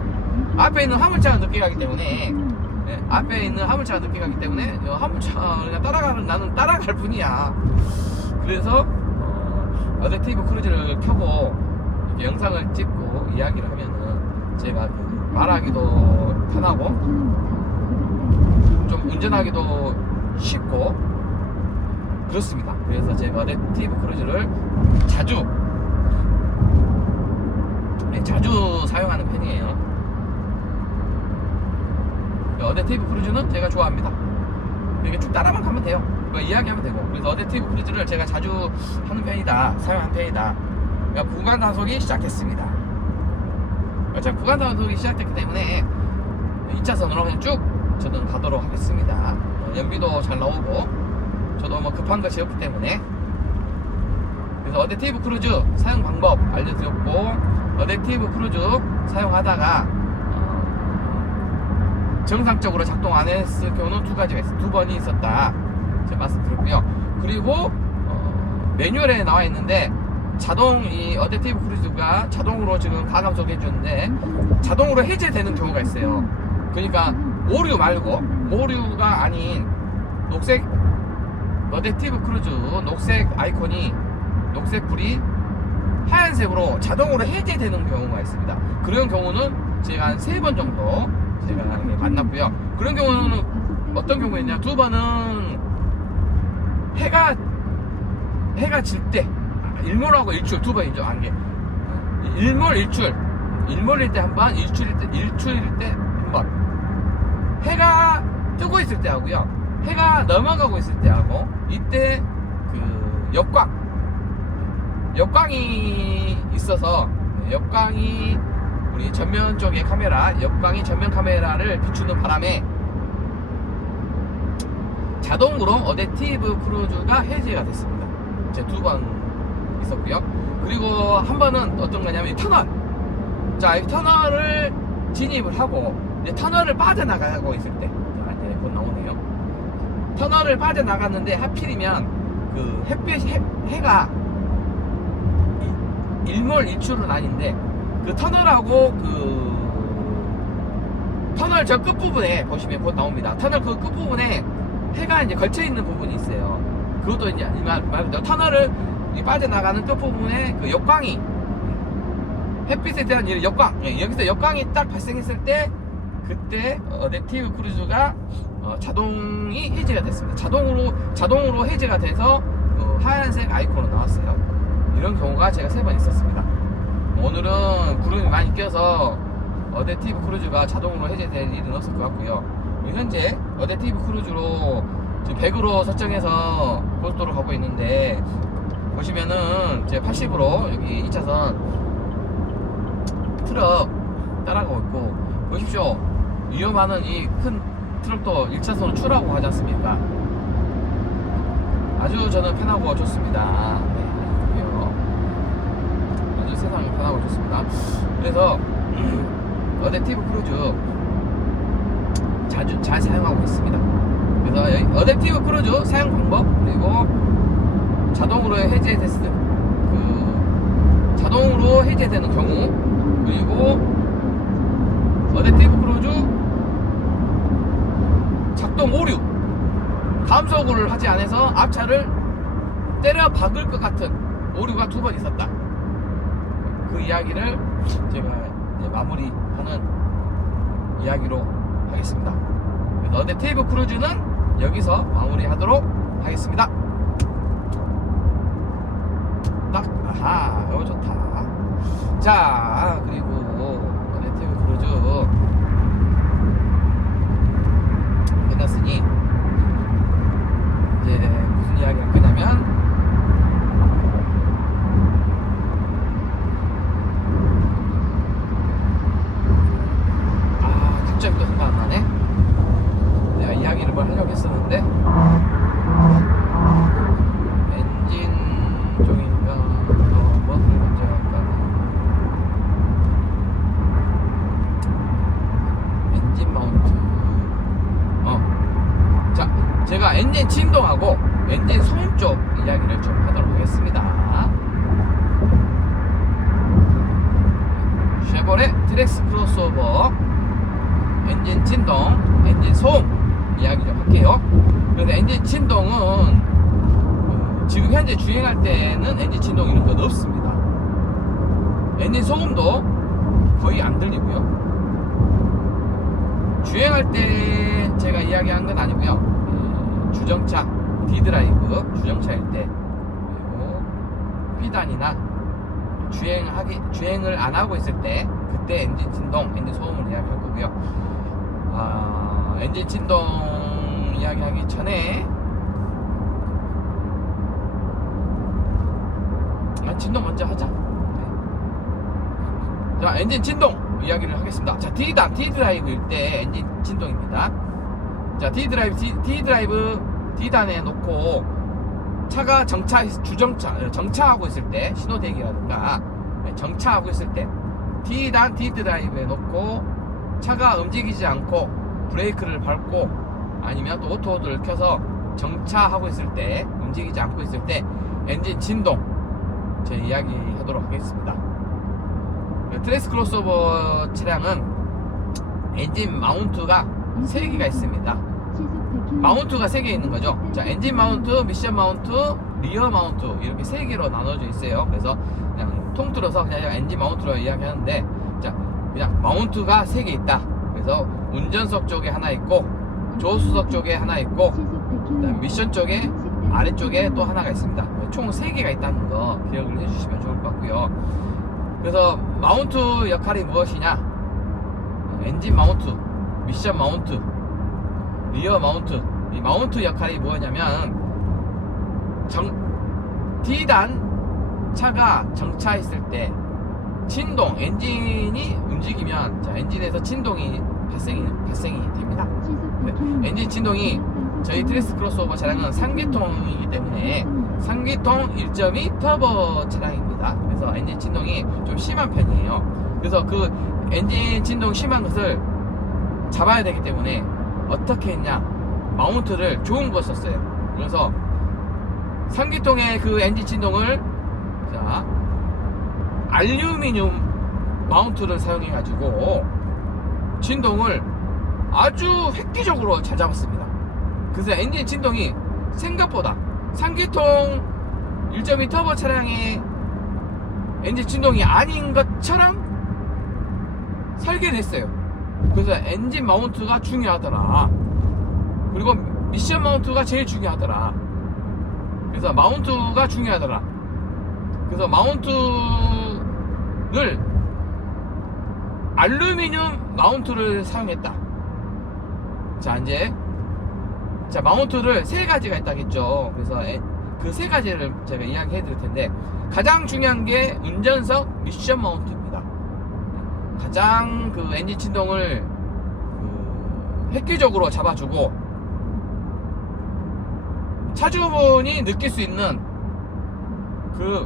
앞에 있는 화물차가 늦게 가기 때문에, 앞에 있는 화물차가 늦게 가기 때문에 화물차 그냥 나는 따라갈 뿐이야. 그래서 어댑티브 크루즈를 켜고 이렇게 영상을 찍고 이야기를 하면은 제가 말하기도 편하고 좀 운전하기도 쉽고 그렇습니다. 그래서 제가 어댑티브 크루즈를 자주 사용하는 편이에요. 어댑티브 크루즈는 제가 좋아합니다. 이렇게 쭉 따라만 가면 돼요. 이야기하면 되고. 그래서 어댑티브 크루즈를 제가 자주 하는 편이다, 사용하는 편이다. 그러니까 구간 단속이 시작됐습니다. 자, 구간 단속이 시작됐기 때문에 2차선으로 그냥 쭉 저는 가도록 하겠습니다. 연비도 잘 나오고 저도 뭐 급한 것이 없기 때문에. 그래서 어댑티브 크루즈 사용 방법 알려드렸고, 어댑티브 크루즈 사용하다가 정상적으로 작동 안 했을 경우는 두 번이 있었다 제가 말씀드렸고요. 그리고 매뉴얼에 나와 있는데 이 어댑티브 크루즈가 자동으로 지금 가감속 해주는데 자동으로 해제되는 경우가 있어요. 그러니까 오류가 아닌 녹색 어댑티브 크루즈 녹색 아이콘이, 녹색 불이 하얀색으로 자동으로 해제되는 경우가 있습니다. 그런 경우는 제가 한 3번 정도 제가 만났고요. 그런 경우는 어떤 경우였냐, 2번은 해가 질 때, 일몰하고 일출 2번이죠. 일몰일 때 한 번, 일출일 때 한 번. 해가 뜨고 있을 때 하고요, 해가 넘어가고 있을 때 하고, 이때 그 역광이 있어서, 역광이 우리 전면 쪽의 카메라, 역광이 전면 카메라를 비추는 바람에 자동으로 어댑티브 크루즈가 해제가 됐습니다. 제 2번 있었고요. 그리고 한 번은 어떤 거냐면 이 터널. 자, 이 터널을 진입을 하고 이제 터널을 빠져나가고 있을 때, 자, 이제 곧 나오네요. 터널을 빠져나갔는데 하필이면 그 해가 일몰 일출은 아닌데 그 터널하고 터널 저 끝부분에 보시면 곧 나옵니다. 터널 그 끝부분에 해가 이제 걸쳐 있는 부분이 있어요. 그것도 이제 말 그대로 터널을 빠져나가는 끝부분에 그 역광이, 햇빛에 대한 역광, 여기서 역광이 딱 발생했을 때 그때 어댑티브 크루즈가 자동이 해제가 됐습니다. 자동으로 해제가 돼서 하얀색 아이콘으로 나왔어요. 이런 경우가 제가 3번 있었습니다. 오늘은 구름이 많이 껴서 어댑티브 크루즈가 자동으로 해제될 일은 없을 것 같고요. 현재 어댑티브 크루즈로 지금 100으로 설정해서 고속도로 가고 있는데, 보시면은 제 80으로 여기 2차선 트럭 따라가고 있고, 보십시오. 위험하는 이 큰 트럭도 1차선으로 출하고 가지 않습니까? 아주 저는 편하고 좋습니다. 네, 아주 세상 편하고 좋습니다. 그래서 어댑티브 크루즈 잘 사용하고 있습니다. 그래서 어댑티브 크루즈 사용 방법, 그리고 자동으로 자동으로 해제되는 경우, 그리고 어댑티브 크루즈 작동 오류, 감속을 하지 않아서 앞차를 때려 박을 것 같은 오류가 2번 있었다. 그 이야기를 제가 이제 마무리하는 이야기로 하겠습니다. 그래서 어댑티브 크루즈는 여기서 마무리하도록 하겠습니다. 아하, 이거 좋다. 자, 그리고 어댑티브 크루즈 끝났으니 이제 무슨 이야기를 끝나면, 갑자기 또 생각 안 나네. 내가 이야기를 뭘 하려고 했었는데, 엔진 쪽인가, 무엇을 먼저 할까. 엔진 마운트. 자, 제가 엔진 진동하고 엔진 소음 쪽 이야기를 좀 하도록 하겠습니다. 쉐보레 트렉스 크로스오버 엔진 진동, 엔진 소음 이야기 좀 할게요. 그래서 엔진 진동은 지금 현재 주행할 때는 엔진 진동 이런 건 없습니다. 엔진 소음도 거의 안 들리고요. 주행할 때 제가 이야기한 건 아니고요. 주정차, D드라이브 주정차일 때, 그리고 B단이나 주행을 안 하고 있을 때, 그때 엔진 진동, 엔진 소음을 이야기할 거고요. 엔진 진동 이야기하기 전에 진동 먼저 하자. 자, 엔진 진동 이야기를 하겠습니다. 자, D단, D드라이브일 때 엔진 진동입니다. 자, D단에 놓고 차가 정차하고 있을 때, 신호대기라든가 정차하고 있을 때, D단, D드라이브에 놓고 차가 움직이지 않고 브레이크를 밟고 아니면 또 오토호드를 켜서 정차하고 있을 때, 움직이지 않고 있을 때 엔진 진동 제 이야기 하도록 하겠습니다. 트레스 크로스오버 차량은 엔진 마운트가 3개가 있습니다. 마운트가 3개 있는 거죠. 자, 엔진 마운트, 미션 마운트, 리어 마운트 이렇게 3개로 나눠져 있어요. 그래서 그냥 통틀어서 그냥 엔진 마운트로 이야기하는데, 자, 그냥 마운트가 3개 있다. 그래서 운전석 쪽에 하나 있고, 조수석 쪽에 하나 있고, 그다음 미션 쪽에 아래쪽에 또 하나가 있습니다. 총 3개가 있다는 거 기억을 해주시면 좋을 것 같고요. 그래서 마운트 역할이 무엇이냐? 엔진 마운트, 미션 마운트, 리어 마운트. 이 마운트 역할이 뭐냐면, D단 차가 정차했을 때 진동, 엔진이 움직이면, 자, 엔진에서 진동이 발생이 됩니다. 네, 엔진 진동이 저희 트레스 크로스오버 차량은 3기통이기 때문에 3기통 1.2 터보 차량입니다. 그래서 엔진 진동이 좀 심한 편이에요. 그래서 그 엔진 진동 심한 것을 잡아야 되기 때문에 어떻게 했냐, 마운트를 좋은 거 썼어요. 그래서 3기통의 그 엔진 진동을, 자, 알루미늄 마운트를 사용해 가지고 진동을 아주 획기적으로 잘 잡았습니다. 그래서 엔진 진동이 생각보다 3기통 1.2 터보 차량의 엔진 진동이 아닌 것처럼 설계됐어요. 그래서 엔진 마운트가 중요하더라. 그리고 미션 마운트가 제일 중요하더라. 그래서 마운트가 중요하더라. 그래서 마운트를 알루미늄 마운트를 사용했다. 자, 이제 마운트를 세 가지가 있다겠죠. 그래서 그 세 가지를 제가 이야기해 드릴 텐데, 가장 중요한 게 운전석 미션 마운트입니다. 가장 그 엔진 진동을 획기적으로 잡아주고 차주분이 느낄 수 있는 그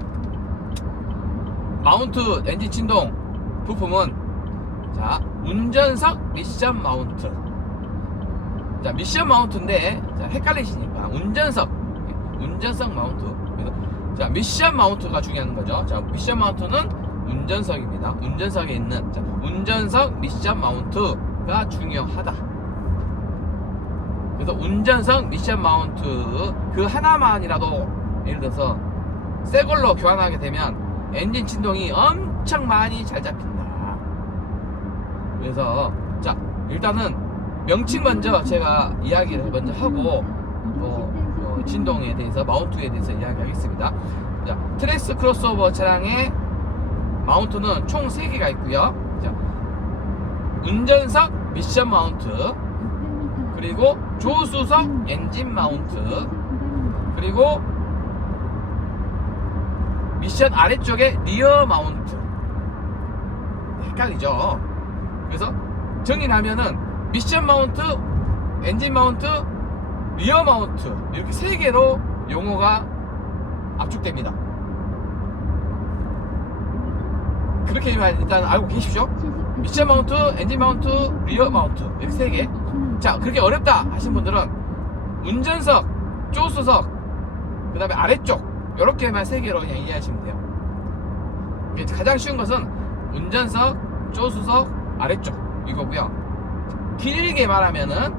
마운트 엔진 진동 부품은, 자, 운전석 미션 마운트. 자, 미션 마운트인데, 자, 헷갈리시니까 운전석 마운트. 그래서 자, 미션 마운트가 중요한 거죠. 자, 미션 마운트는 운전석입니다. 운전석에 있는, 자, 운전석 미션 마운트가 중요하다. 그래서 운전석 미션 마운트 그 하나만이라도, 예를 들어서 새 걸로 교환하게 되면 엔진 진동이 엄청 많이 잘 잡힌다. 그래서 자, 일단은 명칭 먼저 제가 이야기를 먼저 하고 진동에 대해서, 마운트에 대해서 이야기하겠습니다. 자, 트랙스 크로스오버 차량의 마운트는 총 3개가 있고요. 자, 운전석 미션 마운트, 그리고 조수석 엔진 마운트, 그리고 미션 아래쪽에 리어 마운트. 헷갈리죠? 그래서 정리하면은 미션 마운트, 엔진 마운트, 리어 마운트, 이렇게 3개로 용어가 압축됩니다. 그렇게만 일단 알고 계십시오. 미션 마운트, 엔진 마운트, 리어 마운트, 이렇게 3개. 자, 그렇게 어렵다 하신 분들은 운전석, 조수석, 그 다음에 아래쪽, 이렇게만 3개로 그냥 이해하시면 돼요. 가장 쉬운 것은 운전석, 조수석, 아래쪽 이거고요. 길게 말하면은, 자,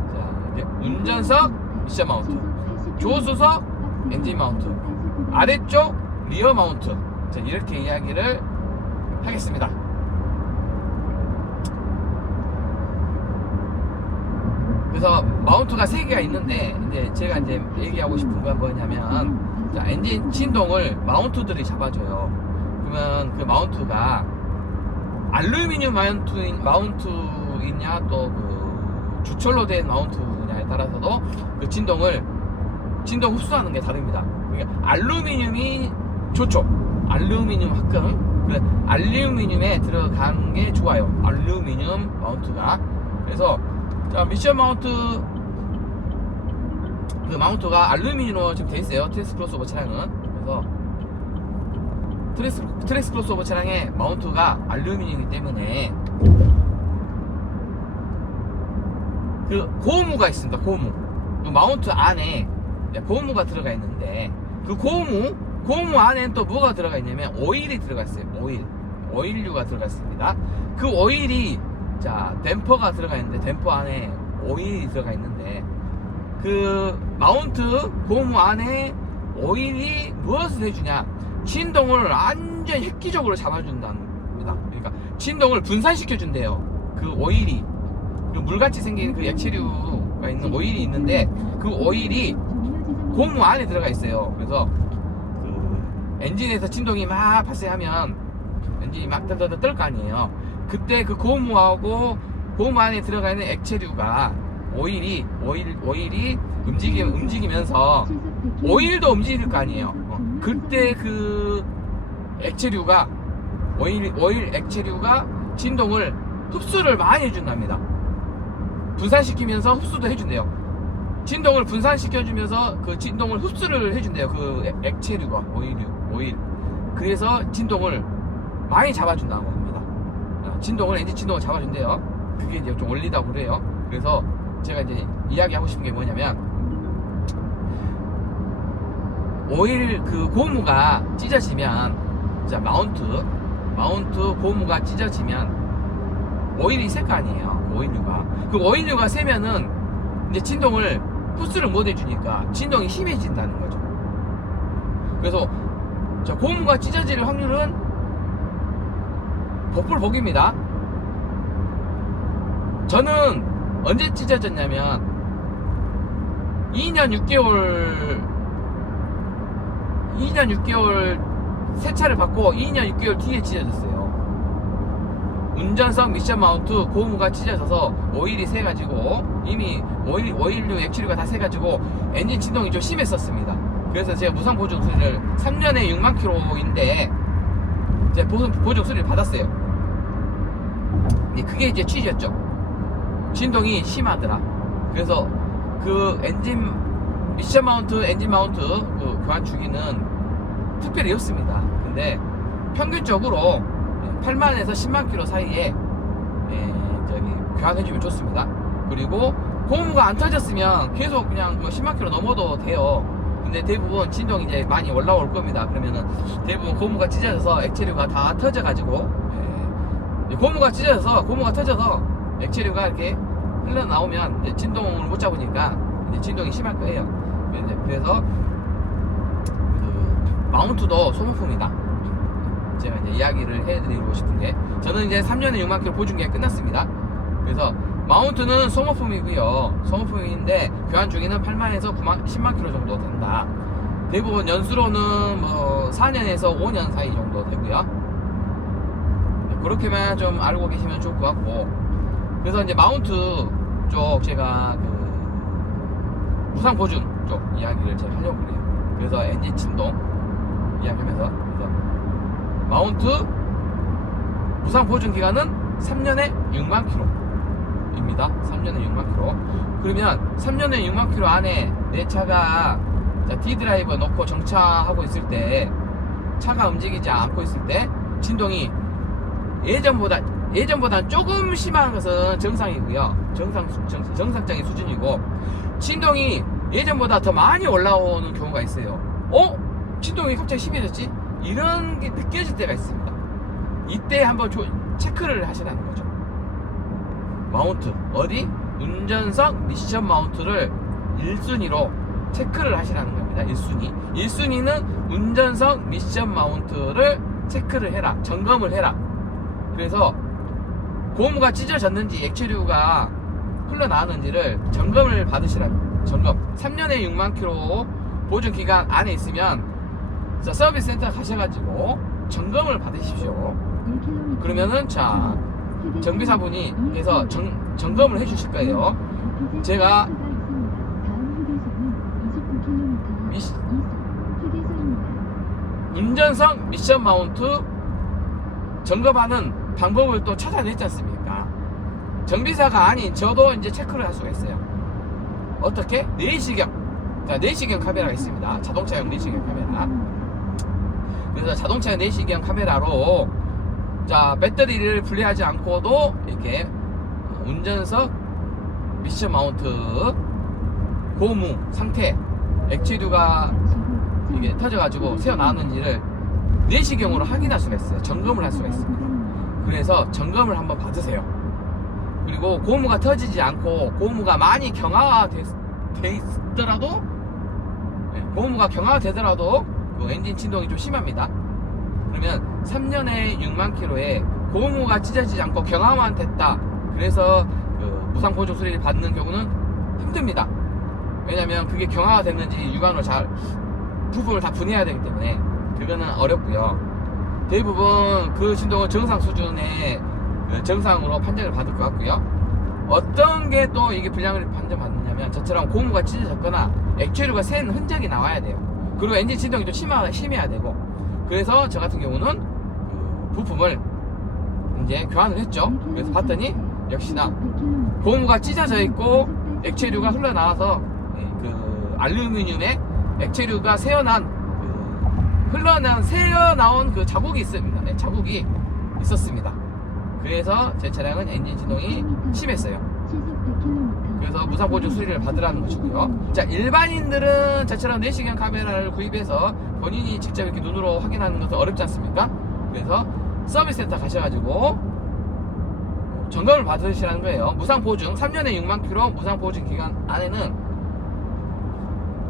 운전석 미션 마운트, 조수석 엔진 마운트, 아래쪽 리어 마운트. 자, 이렇게 이야기를 하겠습니다. 그래서 마운트가 3개가 있는데, 이제 제가 이제 얘기하고 싶은 건 뭐냐면, 자, 엔진 진동을 마운트들이 잡아줘요. 그러면 그 마운트가 알루미늄 마운트이냐, 또 그 주철로 된 마운트냐에 따라서도 그 진동 흡수하는 게 다릅니다. 그러니까 알루미늄이 좋죠. 알루미늄 합금. 그래, 알루미늄에 들어간 게 좋아요. 알루미늄 마운트가. 그래서 자, 미션 마운트, 그 마운트가 알루미늄으로 지금 돼 있어요. 트랙스 크로스오버 차량은. 그래서 트랙스 크로스오버 차량의 마운트가 알루미늄이기 때문에 그 고무가 있습니다. 고무. 그 마운트 안에 고무가 들어가 있는데, 그 고무 안에는 또 뭐가 들어가 있냐면 오일이 들어가 있어요. 오일류가 들어가 있습니다. 그 오일이, 자, 댐퍼가 들어가 있는데, 댐퍼 안에 오일이 들어가 있는데, 그 마운트 고무 안에 오일이 무엇을 해주냐, 진동을 완전 획기적으로 잡아준답니다. 그러니까 진동을 분산시켜 준대요. 그 오일이, 그 물같이 생긴 그 액체류가 있는 오일이 있는데, 그 오일이 고무 안에 들어가 있어요. 그래서 그 엔진에서 진동이 막 발생하면 엔진이 막 떨 거 아니에요. 그때 그 고무 안에 들어가 있는 액체류가, 오일이 움직이면서 오일도 움직일 거 아니에요. 그때 그 액체류가, 오일 액체류가 진동을 흡수를 많이 해준답니다. 분산시키면서 흡수도 해준대요. 진동을 분산시켜주면서 그 진동을 흡수를 해준대요. 그 액체류가, 오일. 그래서 진동을 많이 잡아준다고 합니다. 엔진 진동을 잡아준대요. 그게 이제 좀 원리다고 그래요. 그래서 제가 이제 이야기하고 싶은 게 뭐냐면, 오일 그 고무가 찢어지면, 자, 마운트 고무가 찢어지면 오일이 셀 거 아니에요. 그 오일류가 세면은 이제 진동을 흡수를 못 해주니까 진동이 심해진다는 거죠. 그래서 자, 고무가 찢어질 확률은 복불복입니다. 저는 언제 찢어졌냐면 2년 6개월 새 차를 받고 2년 6개월 뒤에 찢어졌어요. 운전석 미션 마운트 고무가 찢어져서 오일이 새가지고 이미 오일류 액추류가 다 새가지고 엔진 진동이 좀 심했었습니다. 그래서 제가 무상 보증 수리를 3년에 6만 킬로인데 이제 보증 수리를 받았어요. 그게 이제 취지였죠. 진동이 심하더라. 그래서 그 엔진 미션 마운트 엔진 마운트 그 교환 주기는 특별히 없습니다. 근데 평균적으로 8만에서 10만 킬로 사이에 교환해주면 좋습니다. 그리고 고무가 안 터졌으면 계속 그냥 10만 킬로 넘어도 돼요. 근데 대부분 진동이 이제 많이 올라올 겁니다. 그러면은 대부분 고무가 찢어져서 액체류가 다 터져가지고 고무가 터져서 액체류가 이렇게 흘러나오면 이제 진동을 못 잡으니까 이제 진동이 심할 거예요. 그래서 그 마운트도 소모품이다. 제가 이제 이야기를 해드리고 싶은 게 저는 이제 3년에 6만 킬로 보증기간 끝났습니다. 그래서 마운트는 소모품이고요. 소모품인데 교환 주기는 8만에서 10만 킬로 정도 된다. 대부분 연수로는 뭐 4년에서 5년 사이 정도 되고요. 그렇게만 좀 알고 계시면 좋을 것 같고, 그래서 이제 마운트 쪽 제가 그 무상 보증 쪽 이야기를 제가 하려고 그래요. 그래서 엔진 진동 이야기하면서 그래서 마운트 무상 보증 기간은 3년에 6만 킬로입니다. 3년에 6만 킬로. 그러면 3년에 6만 킬로 안에 내 차가 D드라이버 넣고 정차하고 있을 때 차가 움직이지 않고 있을 때 진동이 예전보다 조금 심한 것은 정상이고요. 정상적인 수준이고, 진동이 예전보다 더 많이 올라오는 경우가 있어요. 진동이 갑자기 심해졌지? 이런 게 느껴질 때가 있습니다. 이때 한번 체크를 하시라는 거죠. 마운트 어디? 운전석 미션 마운트를 1순위로 체크를 하시라는 겁니다. 1순위는 운전석 미션 마운트를 체크를 해라. 점검을 해라. 그래서 고무가 찢어졌는지 액체류가 흘러나왔는지를 점검을 받으시라는 점검. 3년에 6만 킬로 보증 기간 안에 있으면 서비스 센터 가셔가지고 점검을 받으십시오. 그러면은 자 정비사분이 그래서 점검을 해주실 거예요. 제가 운전석 미션 마운트 점검하는 방법을 또 찾아냈지 않습니까? 정비사가 아닌 저도 이제 체크를 할 수가 있어요. 어떻게? 내시경. 자, 내시경 카메라가 있습니다. 자동차용 내시경 카메라. 그래서 자동차 내시경 카메라로 자 배터리를 분리하지 않고도 이렇게 운전석 미션 마운트 고무 상태 액체류가 이게 터져가지고 새어 나왔는지를 내시경으로 확인할 수가 있어요. 점검을 할 수가 있습니다. 그래서 점검을 한번 받으세요. 그리고 고무가 터지지 않고 고무가 많이 경화돼 있더라도 고무가 경화되더라도 그 엔진 진동이 좀 심합니다. 그러면 3년에 6만 킬로에 고무가 찢어지지 않고 경화만 됐다. 그래서 그 무상 보증 수리를 받는 경우는 힘듭니다. 왜냐면 그게 경화가 됐는지 육안으로 잘 부품을 다 분해해야 되기 때문에 그거는 어렵고요. 대부분 그 진동은 정상 수준의 정상으로 판정을 받을 것 같고요. 어떤 게 또 이게 불량을 판정받느냐면 저처럼 고무가 찢어졌거나 액체류가 샌 흔적이 나와야 돼요. 그리고 엔진 진동이 좀 심해야 되고, 그래서 저 같은 경우는 그 부품을 이제 교환을 했죠. 그래서 봤더니 역시나 고무가 찢어져 있고 액체류가 흘러나와서 그 알루미늄에 액체류가 새어나온 그 자국이 있습니다. 네, 자국이 있었습니다. 그래서 제 차량은 엔진 진동이 심했어요. 그래서 무상 보증 수리를 받으라는 것이고요. 자, 일반인들은 저처럼 내시경 카메라를 구입해서 본인이 직접 이렇게 눈으로 확인하는 것은 어렵지 않습니까? 그래서 서비스 센터 가셔가지고 점검을 받으시라는 거예요. 무상 보증 3년에 6만 킬로 무상 보증 기간 안에는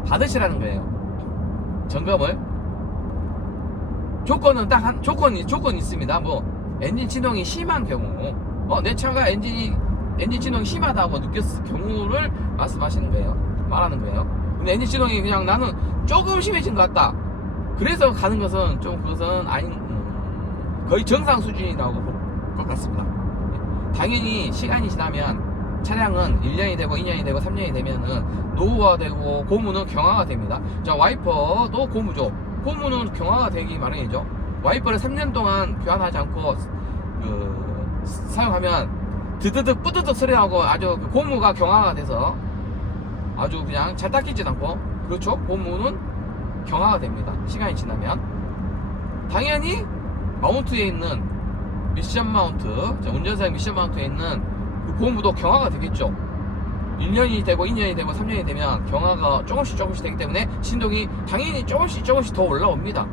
받으시라는 거예요. 점검을. 조건은 딱 한 조건이 있습니다. 뭐 엔진 진동이 심한 경우, 내 차가 엔진 진동이 심하다고 느꼈을 경우를 말하는 거예요. 근데 엔진 진동이 그냥 나는 조금 심해진 것 같다. 그래서 가는 것은 좀 그것은 아닌 거의 정상 수준이라고 볼 것 같습니다. 당연히 시간이 지나면 차량은 1년이 되고 2년이 되고 3년이 되면은 노후화되고 고무는 경화가 됩니다. 자, 와이퍼도 고무죠. 고무는 경화가 되기 마련이죠. 와이퍼를 3년 동안 교환하지 않고 사용하면 드드득 뿌드득 소리 나고 아주 그 고무가 경화가 돼서 아주 그냥 잘 닦이지도 않고, 그렇죠? 고무는 경화가 됩니다. 시간이 지나면. 당연히 마운트에 있는 미션 마운트, 운전사의 미션 마운트에 있는 그 고무도 경화가 되겠죠. 1년이 되고 2년이 되고 3년이 되면 경화가 조금씩 되기 때문에 신동이 당연히 조금씩 더 올라옵니다.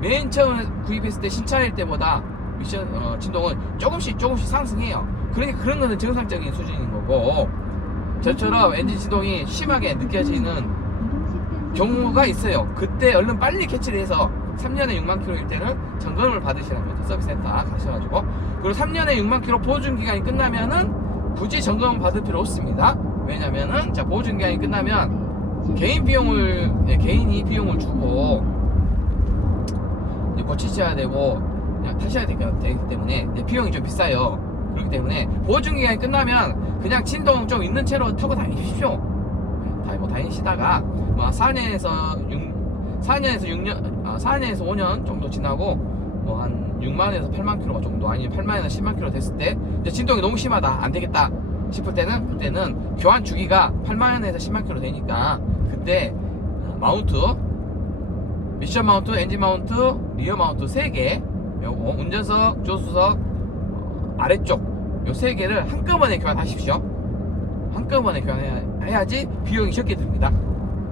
맨 처음에 구입했을 때 신차일 때보다 미션 진동은 조금씩 상승해요. 그러니까 그런 거는 정상적인 수준인 거고, 저처럼 엔진 진동이 심하게 느껴지는 경우가 있어요. 그때 얼른 빨리 캐치를 해서 3년에 6만 킬로일 때는 점검을 받으시는 거죠. 서비스 센터 가셔가지고. 그리고 3년에 6만 킬로 보증 기간이 끝나면은 굳이 점검 받을 필요 없습니다. 왜냐면은 자, 보증 기간이 끝나면 개인이 비용을 주고 이제 고치셔야 되고 그냥 타셔야 되기 때문에 비용이 좀 비싸요. 그렇기 때문에 보증 기간이 끝나면 그냥 진동 좀 있는 채로 타고 다니십시오. 타고 다니시다가 뭐 4년에서 5년 정도 지나고 뭐 한 6만에서 8만 킬로가 정도, 아니면 8만에서 10만 킬로 됐을 때 이제 진동이 너무 심하다, 안 되겠다 싶을 때는, 그때는 교환 주기가 8만에서 10만 킬로 되니까 그때 마운트, 미션 마운트, 엔진 마운트, 리어 마운트 3개, 요거 운전석, 조수석 아래쪽 요 3개를 한꺼번에 교환하십시오. 한꺼번에 교환해야지 비용이 적게 듭니다.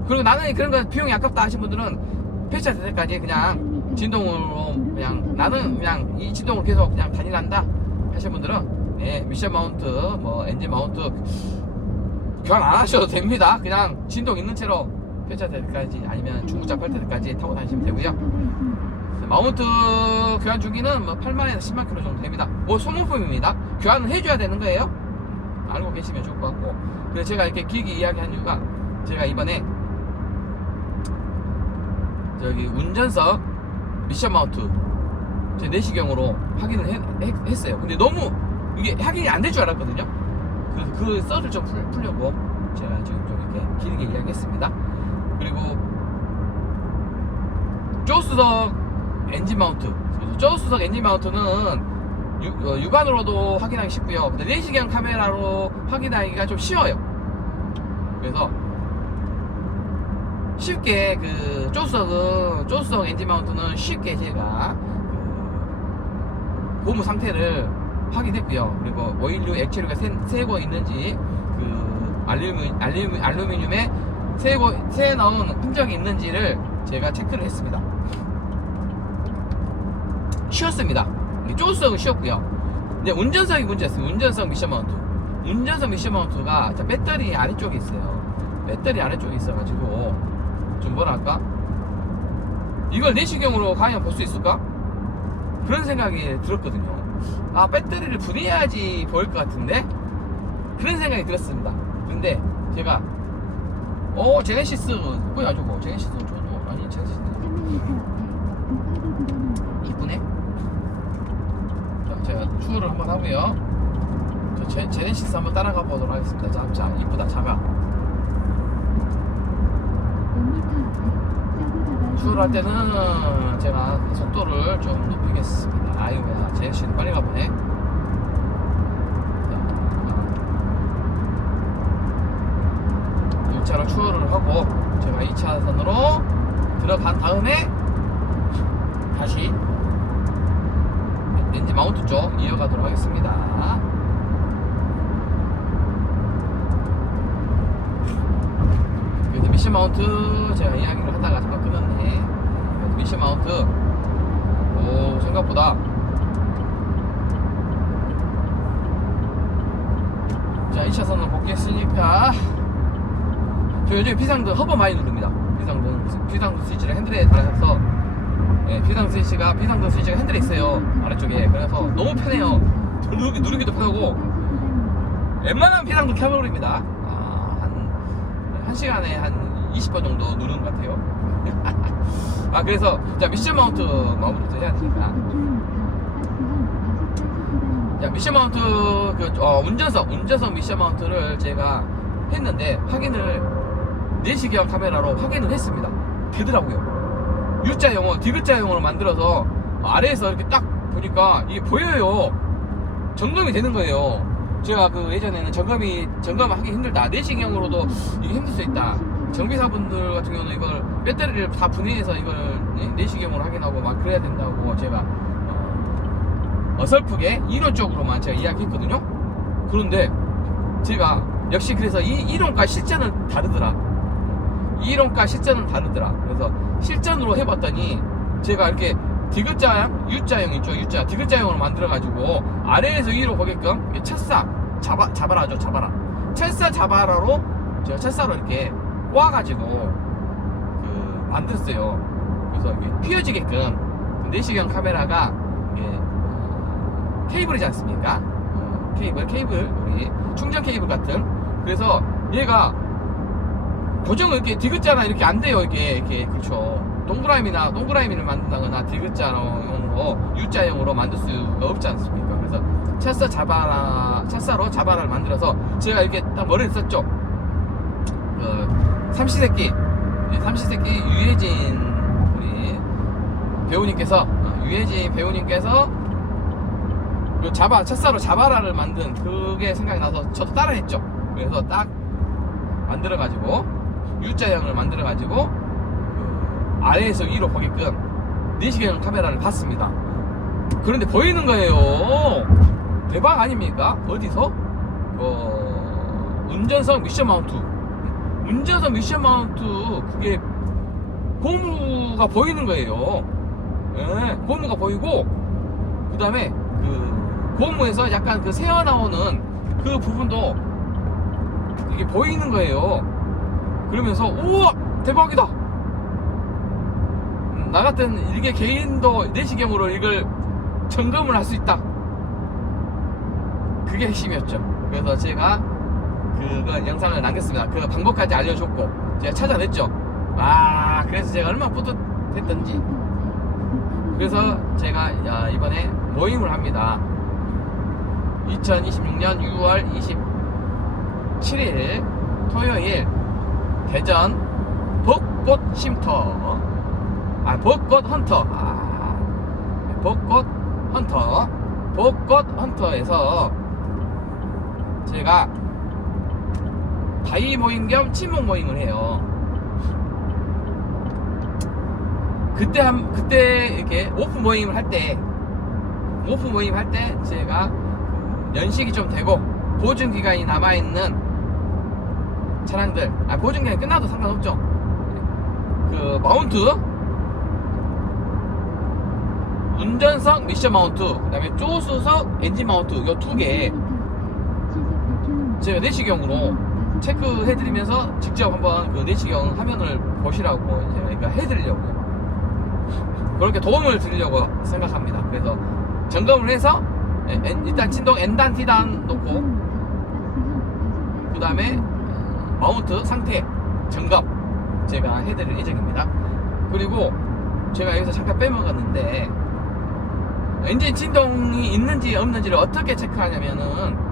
그리고 나는 그런 거 비용이 아깝다 하신 분들은 폐차될 때까지 그냥 진동으로 그냥 나는 그냥 이 진동으로 계속 그냥 다니란다 하신 분들은 미션 마운트, 뭐 엔진 마운트 교환 안 하셔도 됩니다. 그냥 진동 있는 채로 폐차될 때까지 아니면 중고차 팔 때까지 타고 다니시면 되고요. 마운트 교환 주기는 뭐 8만에서 10만 킬로 정도 됩니다. 뭐 소모품입니다. 교환을 해줘야 되는 거예요. 알고 계시면 좋을 것 같고. 그래서 제가 이렇게 길게 이야기한 이유가, 제가 이번에 저기 운전석 미션 마운트 제 내시경으로 확인을 했어요. 근데 너무 이게 확인이 안 될 줄 알았거든요. 그래서 그 썰을 좀 풀려고 제가 지금 좀 이렇게 길게 이야기했습니다. 그리고 조수석 엔진 마운트, 조수석 엔진 마운트는 육안으로도 확인하기 쉽고요. 근데 내시경 카메라로 확인하기가 좀 쉬워요. 그래서 쉽게 그 조수석 엔진 마운트는 쉽게 제가 고무 상태를 확인했고요. 그리고 오일류, 액체류가 새고 있는지, 그 알루미늄에 새 넣은 흔적이 있는지를 제가 체크를 했습니다. 쉬웠습니다. 조수석은 쉬웠고요. 근데 운전석이 문제였어요. 운전석 미션 마운트. 운전석 미션 마운트가 배터리 아래쪽에 있어요. 배터리 아래쪽에 있어가지고 좀 뭐랄까, 이걸 내시경으로 과연 볼 수 있을까? 그런 생각이 들었거든요. 아, 배터리를 분해야지 보일 것 같은데? 그런 생각이 들었습니다. 근데 제가 제네시스 뭐야 저거, 제네시스 저거 아니, 제네시스 이쁘네. 자, 제가 투어를 한번 하고요. 저 제네시스 한번 따라가 보도록 하겠습니다. 자, 이쁘다. 작아. 투어를 할 때는 제가 속도를 좀 높이겠습니다. 아이고야, 제네시스는 빨리 가보네. 1차로 추월을 하고 제가 2차선으로 들어간 다음에 다시 엔진 마운트 쪽 이어가도록 하겠습니다. 그래서 미션 마운트 제가 이야기를 하다가 잠깐 끊었네. 미션 마운트, 오, 생각보다 자, 2차선으로 복귀했으니까 저 요즘에 비상등 허버 많이 누릅니다. 비상등 스위치를 핸들에 달아서, 비상등 스위치가 핸들에 있어요, 아래쪽에. 그래서 너무 편해요. 누르기도 편하고 웬만하면 비상등 켜버립니다. 한 시간에 한 20번 정도 누른 것 같아요. 아, 그래서 자, 미션 마운트 마무리도 해야 되니까. 자, 미션 마운트 운전석 미션 마운트를 제가 했는데 확인을 내시경 카메라로 확인을 했습니다. 되더라고요. U자형으로 D자형으로 만들어서 아래에서 이렇게 딱 보니까 이게 보여요. 점검이 되는 거예요. 제가 그 예전에는 점검하기 힘들다, 내시경으로도 이게 힘들 수 있다, 정비사분들 같은 경우는 이걸 배터리를 다 분해해서 이걸 내시경으로 확인하고 막 그래야 된다고 제가 어설프게 이론적으로만 제가 이야기했거든요. 그런데 제가 역시 그래서 이 이론과 실전은 다르더라. 이론과 실전은 다르더라. 그래서 실전으로 해봤더니 제가 이렇게 디귿자형, U자형 있죠. 디귿자형으로 만들어가지고 아래에서 위로 보게끔 철사 자바라죠. 철사 자바라로 제가 철사로 이렇게 꼬아가지고 만들었어요. 그래서 이게 휘어지게끔 내시경 카메라가 케이블이지 않습니까? 케이블 우리 충전 케이블 같은. 그래서 얘가 고정을 이렇게 디귿자나 이렇게 안 돼요. 이렇게 그렇죠. 동그라미를 만든다거나 디귿자형으로 U자형으로 만들 수가 없지 않습니까? 그래서 철사로 자바라를 만들어서 제가 이렇게 딱 머리를 썼죠. 삼시세끼 유해진 우리 배우님께서 그 철사로 자바라를 만든 그게 생각이 나서 저도 따라했죠. 그래서 딱 만들어가지고 U자형을 만들어가지고 아래에서 위로 보게끔 내시경 카메라를 봤습니다. 그런데 보이는 거예요. 대박 아닙니까? 어디서? 운전석 미션 마운트 그게 고무가 보이는 거예요. 예, 고무가 보이고 그 다음에 그 고무에서 약간 그 새어나오는 그 부분도 이게 보이는 거예요. 그러면서 우와 대박이다. 나 같은 일개 개인도 내시경으로 이걸 점검을 할 수 있다. 그게 핵심이었죠. 그래서 제가 그거 영상을 남겼습니다. 그 방법까지 알려줬고 제가 찾아냈죠. 그래서 제가 얼마나 뿌듯했던지. 그래서 제가 이번에 모임을 합니다. 2026년 6월 27일 토요일 대전 벚꽃 쉼터 벚꽃 헌터에서 제가 다이 모임 겸 친목 모임을 해요. 그때 이렇게 오프 모임을 할 때 제가 연식이 좀 되고 보증 기간이 남아있는 차량들, 보증 기간이 끝나도 상관없죠. 그 마운트, 운전석 미션 마운트, 그 다음에 조수석 엔진 마운트, 요 두 개 제가 내시경으로 체크해드리면서 직접 한번 그 내시경 화면을 보시라고 이제 그러니까 해드리려고요. 그렇게 도움을 드리려고 생각합니다. 그래서 점검을 해서 일단 진동 N단 T단 놓고 그 다음에 마운트 상태 점검 제가 해드릴 예정입니다. 그리고 제가 여기서 잠깐 빼먹었는데 엔진 진동이 있는지 없는지를 어떻게 체크하냐면은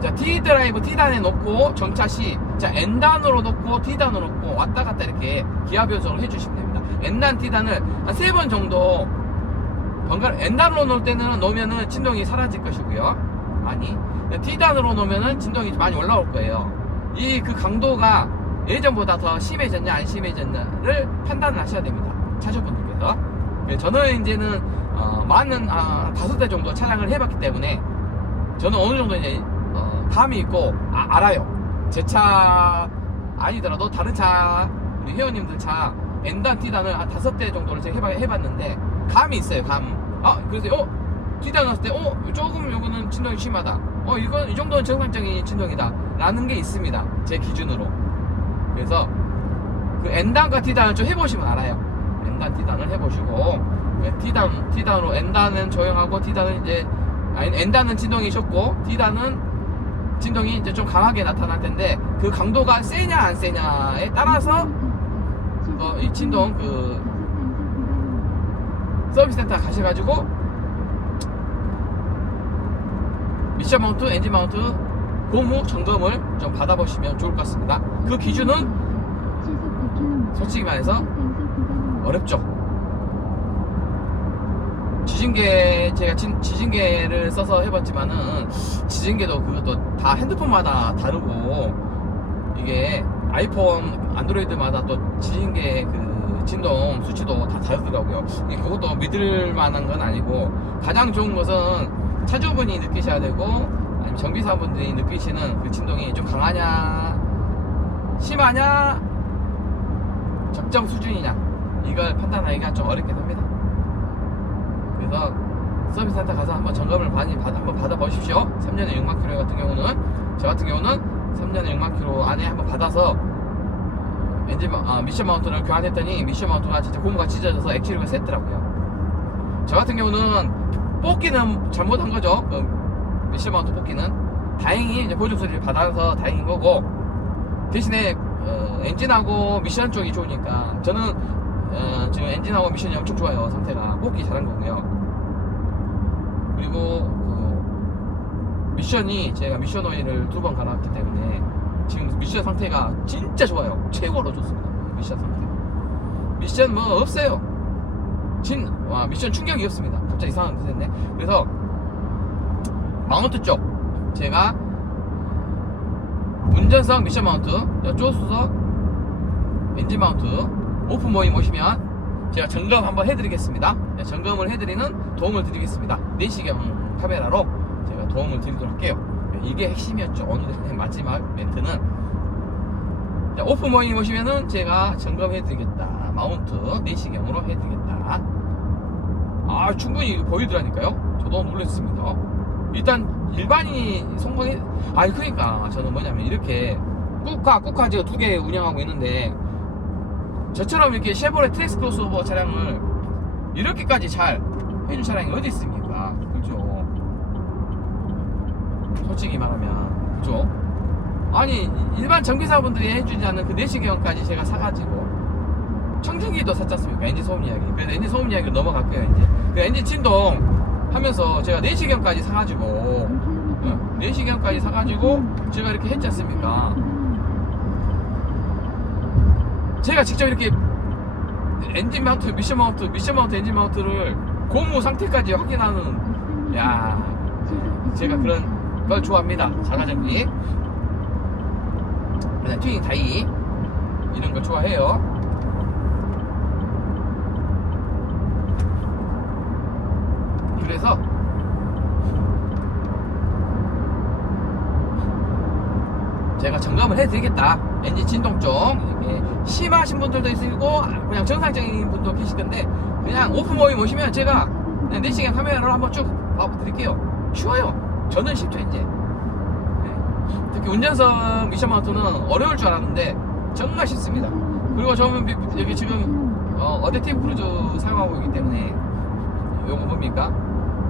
자, D드라이브 T단에 놓고 정차시 자 N단으로 놓고 T단으로 놓고 왔다 갔다 이렇게 기아 변속을 해주시면 됩니다. N단 T단을 한 3번 정도 번갈아 N단으로 놓을 때는 놓으면은 진동이 사라질 것이고요. 많이 T단으로 놓으면은 진동이 많이 올라올 거예요. 이 그 강도가 예전보다 더 심해졌냐 안 심해졌냐를 판단을 하셔야 됩니다. 차주분들께서. 저는 이제는 많은 5대 정도 차량을 해봤기 때문에 저는 어느 정도 이제 감이 있고 알아요. 제 차 아니더라도 다른 차 우리 회원님들 차 N단 T단을 한 5대 정도를 제가 해봤는데 감이 있어요. 그래서 T단 왔을 때 조금 요거는 진동이 심하다. 이 정도는 정상적인 진동이다 라는 게 있습니다. 제 기준으로. 그래서 그 N단과 T단을 좀 해보시면 알아요. N단 T단을 해보시고 T단으로 N단은 조용하고 T단은 이제 N단은 진동이 적고 T단은 진동이 이제 좀 강하게 나타날 텐데 그 강도가 세냐 안 세냐에 따라서 이 진동 그 서비스 센터 가셔가지고 미션 마운트, 엔진 마운트 고무 점검을 좀 받아보시면 좋을 것 같습니다. 그 기준은 솔직히 말해서 어렵죠. 지진계 제가 지진계를 써서 해봤지만은 지진계도 그것도 다 핸드폰마다 다르고 이게 아이폰 안드로이드마다 또 지진계 그 진동 수치도 다 다르더라고요. 그것도 믿을 만한 건 아니고 가장 좋은 것은 차주분이 느끼셔야 되고 아니면 정비사분들이 느끼시는 그 진동이 좀 강하냐 심하냐 적정 수준이냐 이걸 판단하기가 좀 어렵게 됩니다. 그래서 서비스 센터 가서 한번 점검을 한번 받아보십시오. 3년에 6만 킬로 같은 경우는 저 같은 경우는 3년에 6만 킬로 안에 한번 받아서 미션 마운트를 교환했더니 미션 마운트가 진짜 고무가 찢어져서 액추얼리가 샜더라고요. 저 같은 경우는 뽑기는 잘못한 거죠. 미션 마운트 뽑기는 다행히 이제 보조 소리를 받아서 다행인 거고 대신에 엔진하고 미션 쪽이 좋으니까 저는 지금 엔진하고 미션이 엄청 좋아요. 상태가 뽑기 잘한 거고요. 그리고 미션이 제가 미션 오일을 2번 갈아왔기 때문에 지금 미션 상태가 진짜 좋아요. 최고로 좋습니다. 미션 상태. 미션 뭐 없어요. 미션 충격이 없습니다. 갑자기 이상한 데 됐네. 그래서 마운트 쪽 제가 운전석 미션 마운트, 조수석 엔진 마운트 오픈 모임 오시면 제가 점검 한번 해드리겠습니다. 점검을 해드리는 도움을 드리겠습니다. 내시경 카메라로 제가 도움을 드리도록 할게요. 이게 핵심이었죠. 오늘의 마지막 멘트는 오픈 모임 오시면은 제가 점검해드리겠다. 마운트 내시경으로 해드리겠다. 충분히 보이더라니까요. 저도 놀랐습니다. 일단 일반이 성공해. 그러니까 저는 뭐냐면 이렇게 꾹카 제가 2개 운영하고 있는데 저처럼 이렇게 쉐보레 트랙스 크로스오버 차량을 이렇게까지 잘 해준 차량이 어디 있습니까? 그죠? 솔직히 말하면 그죠? 아니 일반 전기사분들이 해주지 않는 그 내시경까지 제가 사가지고 청정기도 샀지 않습니까? 엔진 소음 이야기. 그래서 엔진 소음 이야기로 넘어갈게요. 이제 그 엔진 진동 하면서 제가 내시경까지 사가지고 내시경까지 사가지고 제가 이렇게 했지 않습니까? 제가 직접 이렇게 엔진 마운트, 미션 마운트, 엔진 마운트를 고무 상태까지 확인하는 제가 그런 걸 좋아합니다. 자가정비 그냥 튜닝 다이 이런 걸 좋아해요. 그래서 제가 점검을 해드리겠다. 엔진 진동 쪽 이렇게 심하신 분들도 있고 그냥 정상적인 분도 계시던데 그냥 오픈 모임 오시면 제가 그냥 내시경 카메라로 한번 쭉 봐드릴게요. 쉬워요. 저는 쉽죠 이제. 특히 운전석 미션 마운트는 어려울 줄 알았는데 정말 쉽습니다. 그리고 저는 여기 지금 어댑티브 크루즈 사용하고 있기 때문에 요거 뭡니까?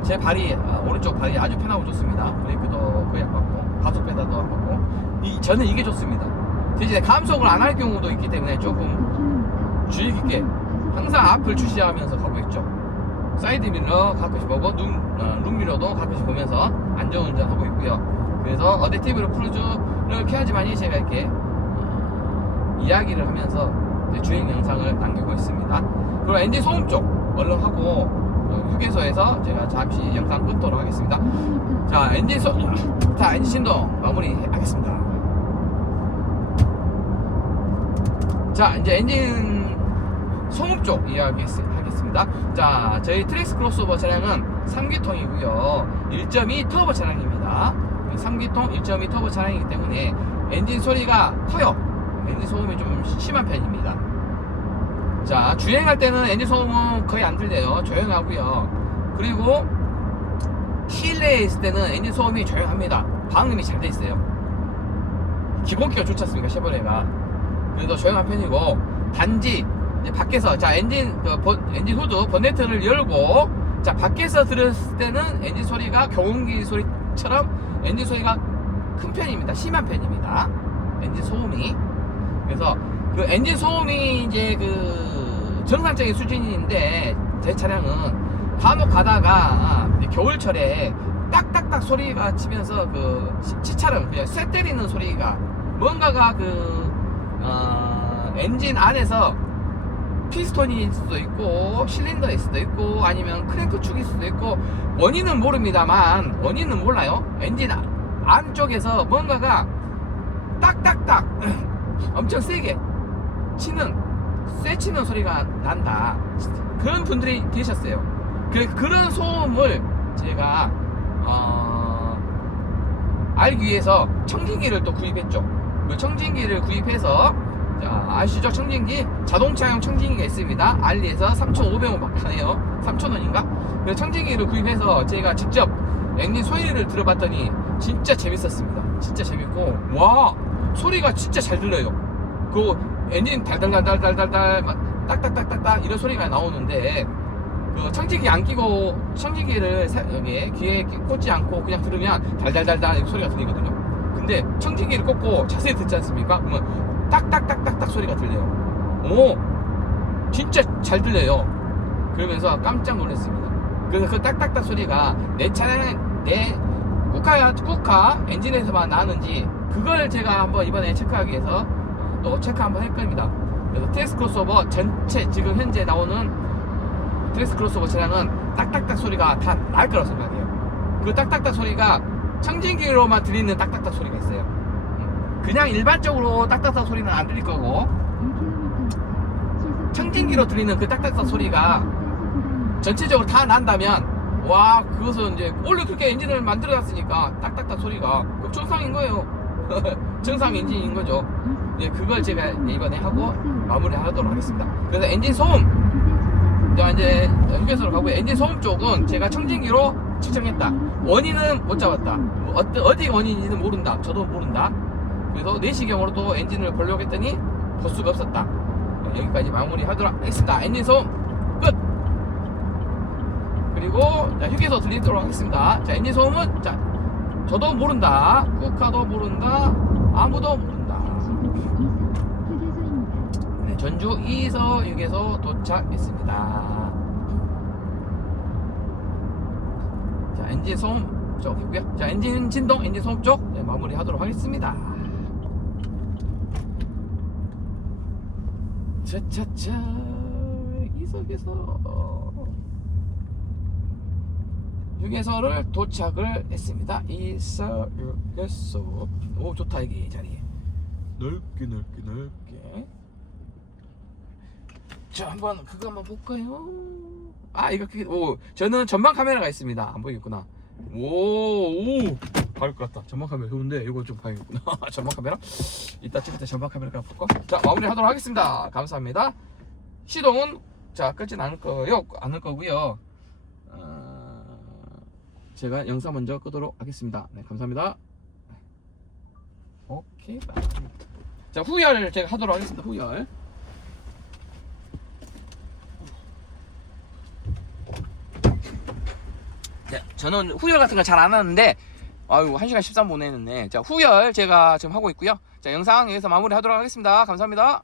제 발이 오른쪽 발이 아주 편하고 좋습니다. 브레이크도 거의 안 받고 가속 페달도 안 받고 저는 이게 좋습니다. 대신에 감속을 안 할 경우도 있기 때문에 조금 주의 깊게 항상 앞을 주시하면서 가고 있죠. 사이드 미러 가끔씩 보고 룸미러도 가끔씩 보면서 안전운전 하고 있고요. 그래서 어댑티브 크루즈를 켜야지만이 제가 이렇게 이야기를 하면서 주행 영상을 남기고 있습니다. 그리고 엔진 소음 쪽 얼른 하고 휴게소에서 제가 잠시 영상 끊도록 하겠습니다. 자, 엔진 진동 마무리 하겠습니다. 자, 이제 엔진 소음 쪽 이야기 하겠습니다. 자, 저희 트랙스 크로스오버 차량은 3기통이고요 1.2 터보 차량입니다. 3기통 1.2 터보 차량이기 때문에 엔진 소리가 커요. 엔진 소음이 좀 심한 편입니다. 자, 주행할 때는 엔진 소음은 거의 안 들려요. 조용하고요. 그리고 실내에 있을 때는 엔진 소음이 조용합니다. 방음이 잘 돼 있어요. 기본기가 좋지 않습니까? 쉐보레가. 그래서 조용한 편이고 단지 이제 밖에서 엔진 후드 본네트를 열고 밖에서 들었을 때는 엔진 소리가 경운기 소리처럼 엔진 소리가 큰 편입니다. 심한 편입니다. 엔진 소음이. 그래서 그 엔진 소음이 이제 그 정상적인 수준인데 제 차량은 간혹 가다가 겨울철에 딱딱딱 소리가 치면서 그 치차름 그냥 쇠 때리는 소리가 뭔가가 엔진 안에서 피스톤일 수도 있고 실린더일 수도 있고 아니면 크랭크 축일 수도 있고 원인은 모릅니다만 원인은 몰라요. 엔진 안쪽에서 뭔가가 딱딱딱 엄청 세게 쇠 치는 소리가 난다. 그런 분들이 계셨어요. 그런 소음을 제가 알기 위해서 청진기를 또 구입했죠. 그 청진기를 구입해서 자, 아시죠? 청진기 자동차용 청진기가 있습니다. 알리에서 3,500원 밖에 안 해요. 3,000원인가? 그 청진기를 구입해서 제가 직접 엔진 소리를 들어봤더니 진짜 재밌었습니다. 진짜 재밌고 와 소리가 진짜 잘 들려요. 그 엔진 달달달달달달 딱딱딱딱딱 이런 소리가 나오는데 그 청진기 안 끼고 청진기를 여기에 귀에 꽂지 않고 그냥 들으면 달달달달 소리가 들리거든요. 근데 청진기를 꽂고 자세히 듣지 않습니까? 그러면 딱딱딱딱딱 소리가 들려요. 오 진짜 잘 들려요. 그러면서 깜짝 놀랐습니다. 그래서 그 딱딱딱 소리가 내 차량 내 국카 엔진에서만 나는지 그걸 제가 한번 이번에 체크하기 위해서 또 체크 한번 할 겁니다. 그래서 트랙스 크로스오버 전체 지금 현재 나오는 트랙스 크로스오버 차량은 딱딱딱 소리가 다 날 거라고 생각해요. 그 딱딱딱 소리가 청진기로만 들리는 딱딱딱 소리가 있어요. 그냥 일반적으로 딱딱딱 소리는 안 들릴 거고 1km 청진기로 들리는 그 딱딱딱 소리가 전체적으로 다 난다면 와 그것은 이제 원래 그렇게 엔진을 만들어놨으니까 딱딱딱 소리가 그 정상인 거예요. 정상 엔진인 거죠. 예, 그걸 제가 이번에 하고 마무리하도록 하겠습니다. 그래서 엔진 소음 이제 휴게소로 가고요. 엔진 소음 쪽은 제가 청진기로 측정했다. 원인은 못 잡았다. 어디가 원인인지는 모른다. 저도 모른다. 그래서 내시경으로 또 엔진을 보려고 했더니 볼 수가 없었다. 여기까지 마무리하도록 하겠습니다. 엔진 소음 끝. 그리고 자, 휴게소 들리도록 하겠습니다. 자, 엔진 소음은 자, 저도 모른다. 국카도 모른다. 아무도 모른다. 네, 전주 2서 휴게소 도착했습니다. 자, 엔진 소음 쪽이고요. 자, 엔진 진동, 엔진 소음 쪽 네, 마무리하도록 하겠습니다. 차차차 이석에서 휴게소를 도착을 했습니다. 이서 휴게소. 오 좋다 여기 자리. 넓게. 자 한번 그거 한번 볼까요? 아 이거 오 저는 전방 카메라가 있습니다. 안 보이겠구나. 오 바를 것 같다. 전방 카메라 좋은데 이거 좀 봐야겠구나. 전방 카메라. 이따 찍을 때 전방 카메라 볼까? 자 마무리하도록 하겠습니다. 감사합니다. 시동은 자 끄진 않을 거고요. 제가 영상 먼저 끄도록 하겠습니다. 네, 감사합니다. 오케이. 자, 후열 제가 하도록 하겠습니다. 후열. 자, 저는 후열 같은 거 잘 안 하는데, 아유, 1시간 13분 했네. 자, 후열 제가 지금 하고 있고요. 자, 영상 여기서 마무리 하도록 하겠습니다. 감사합니다.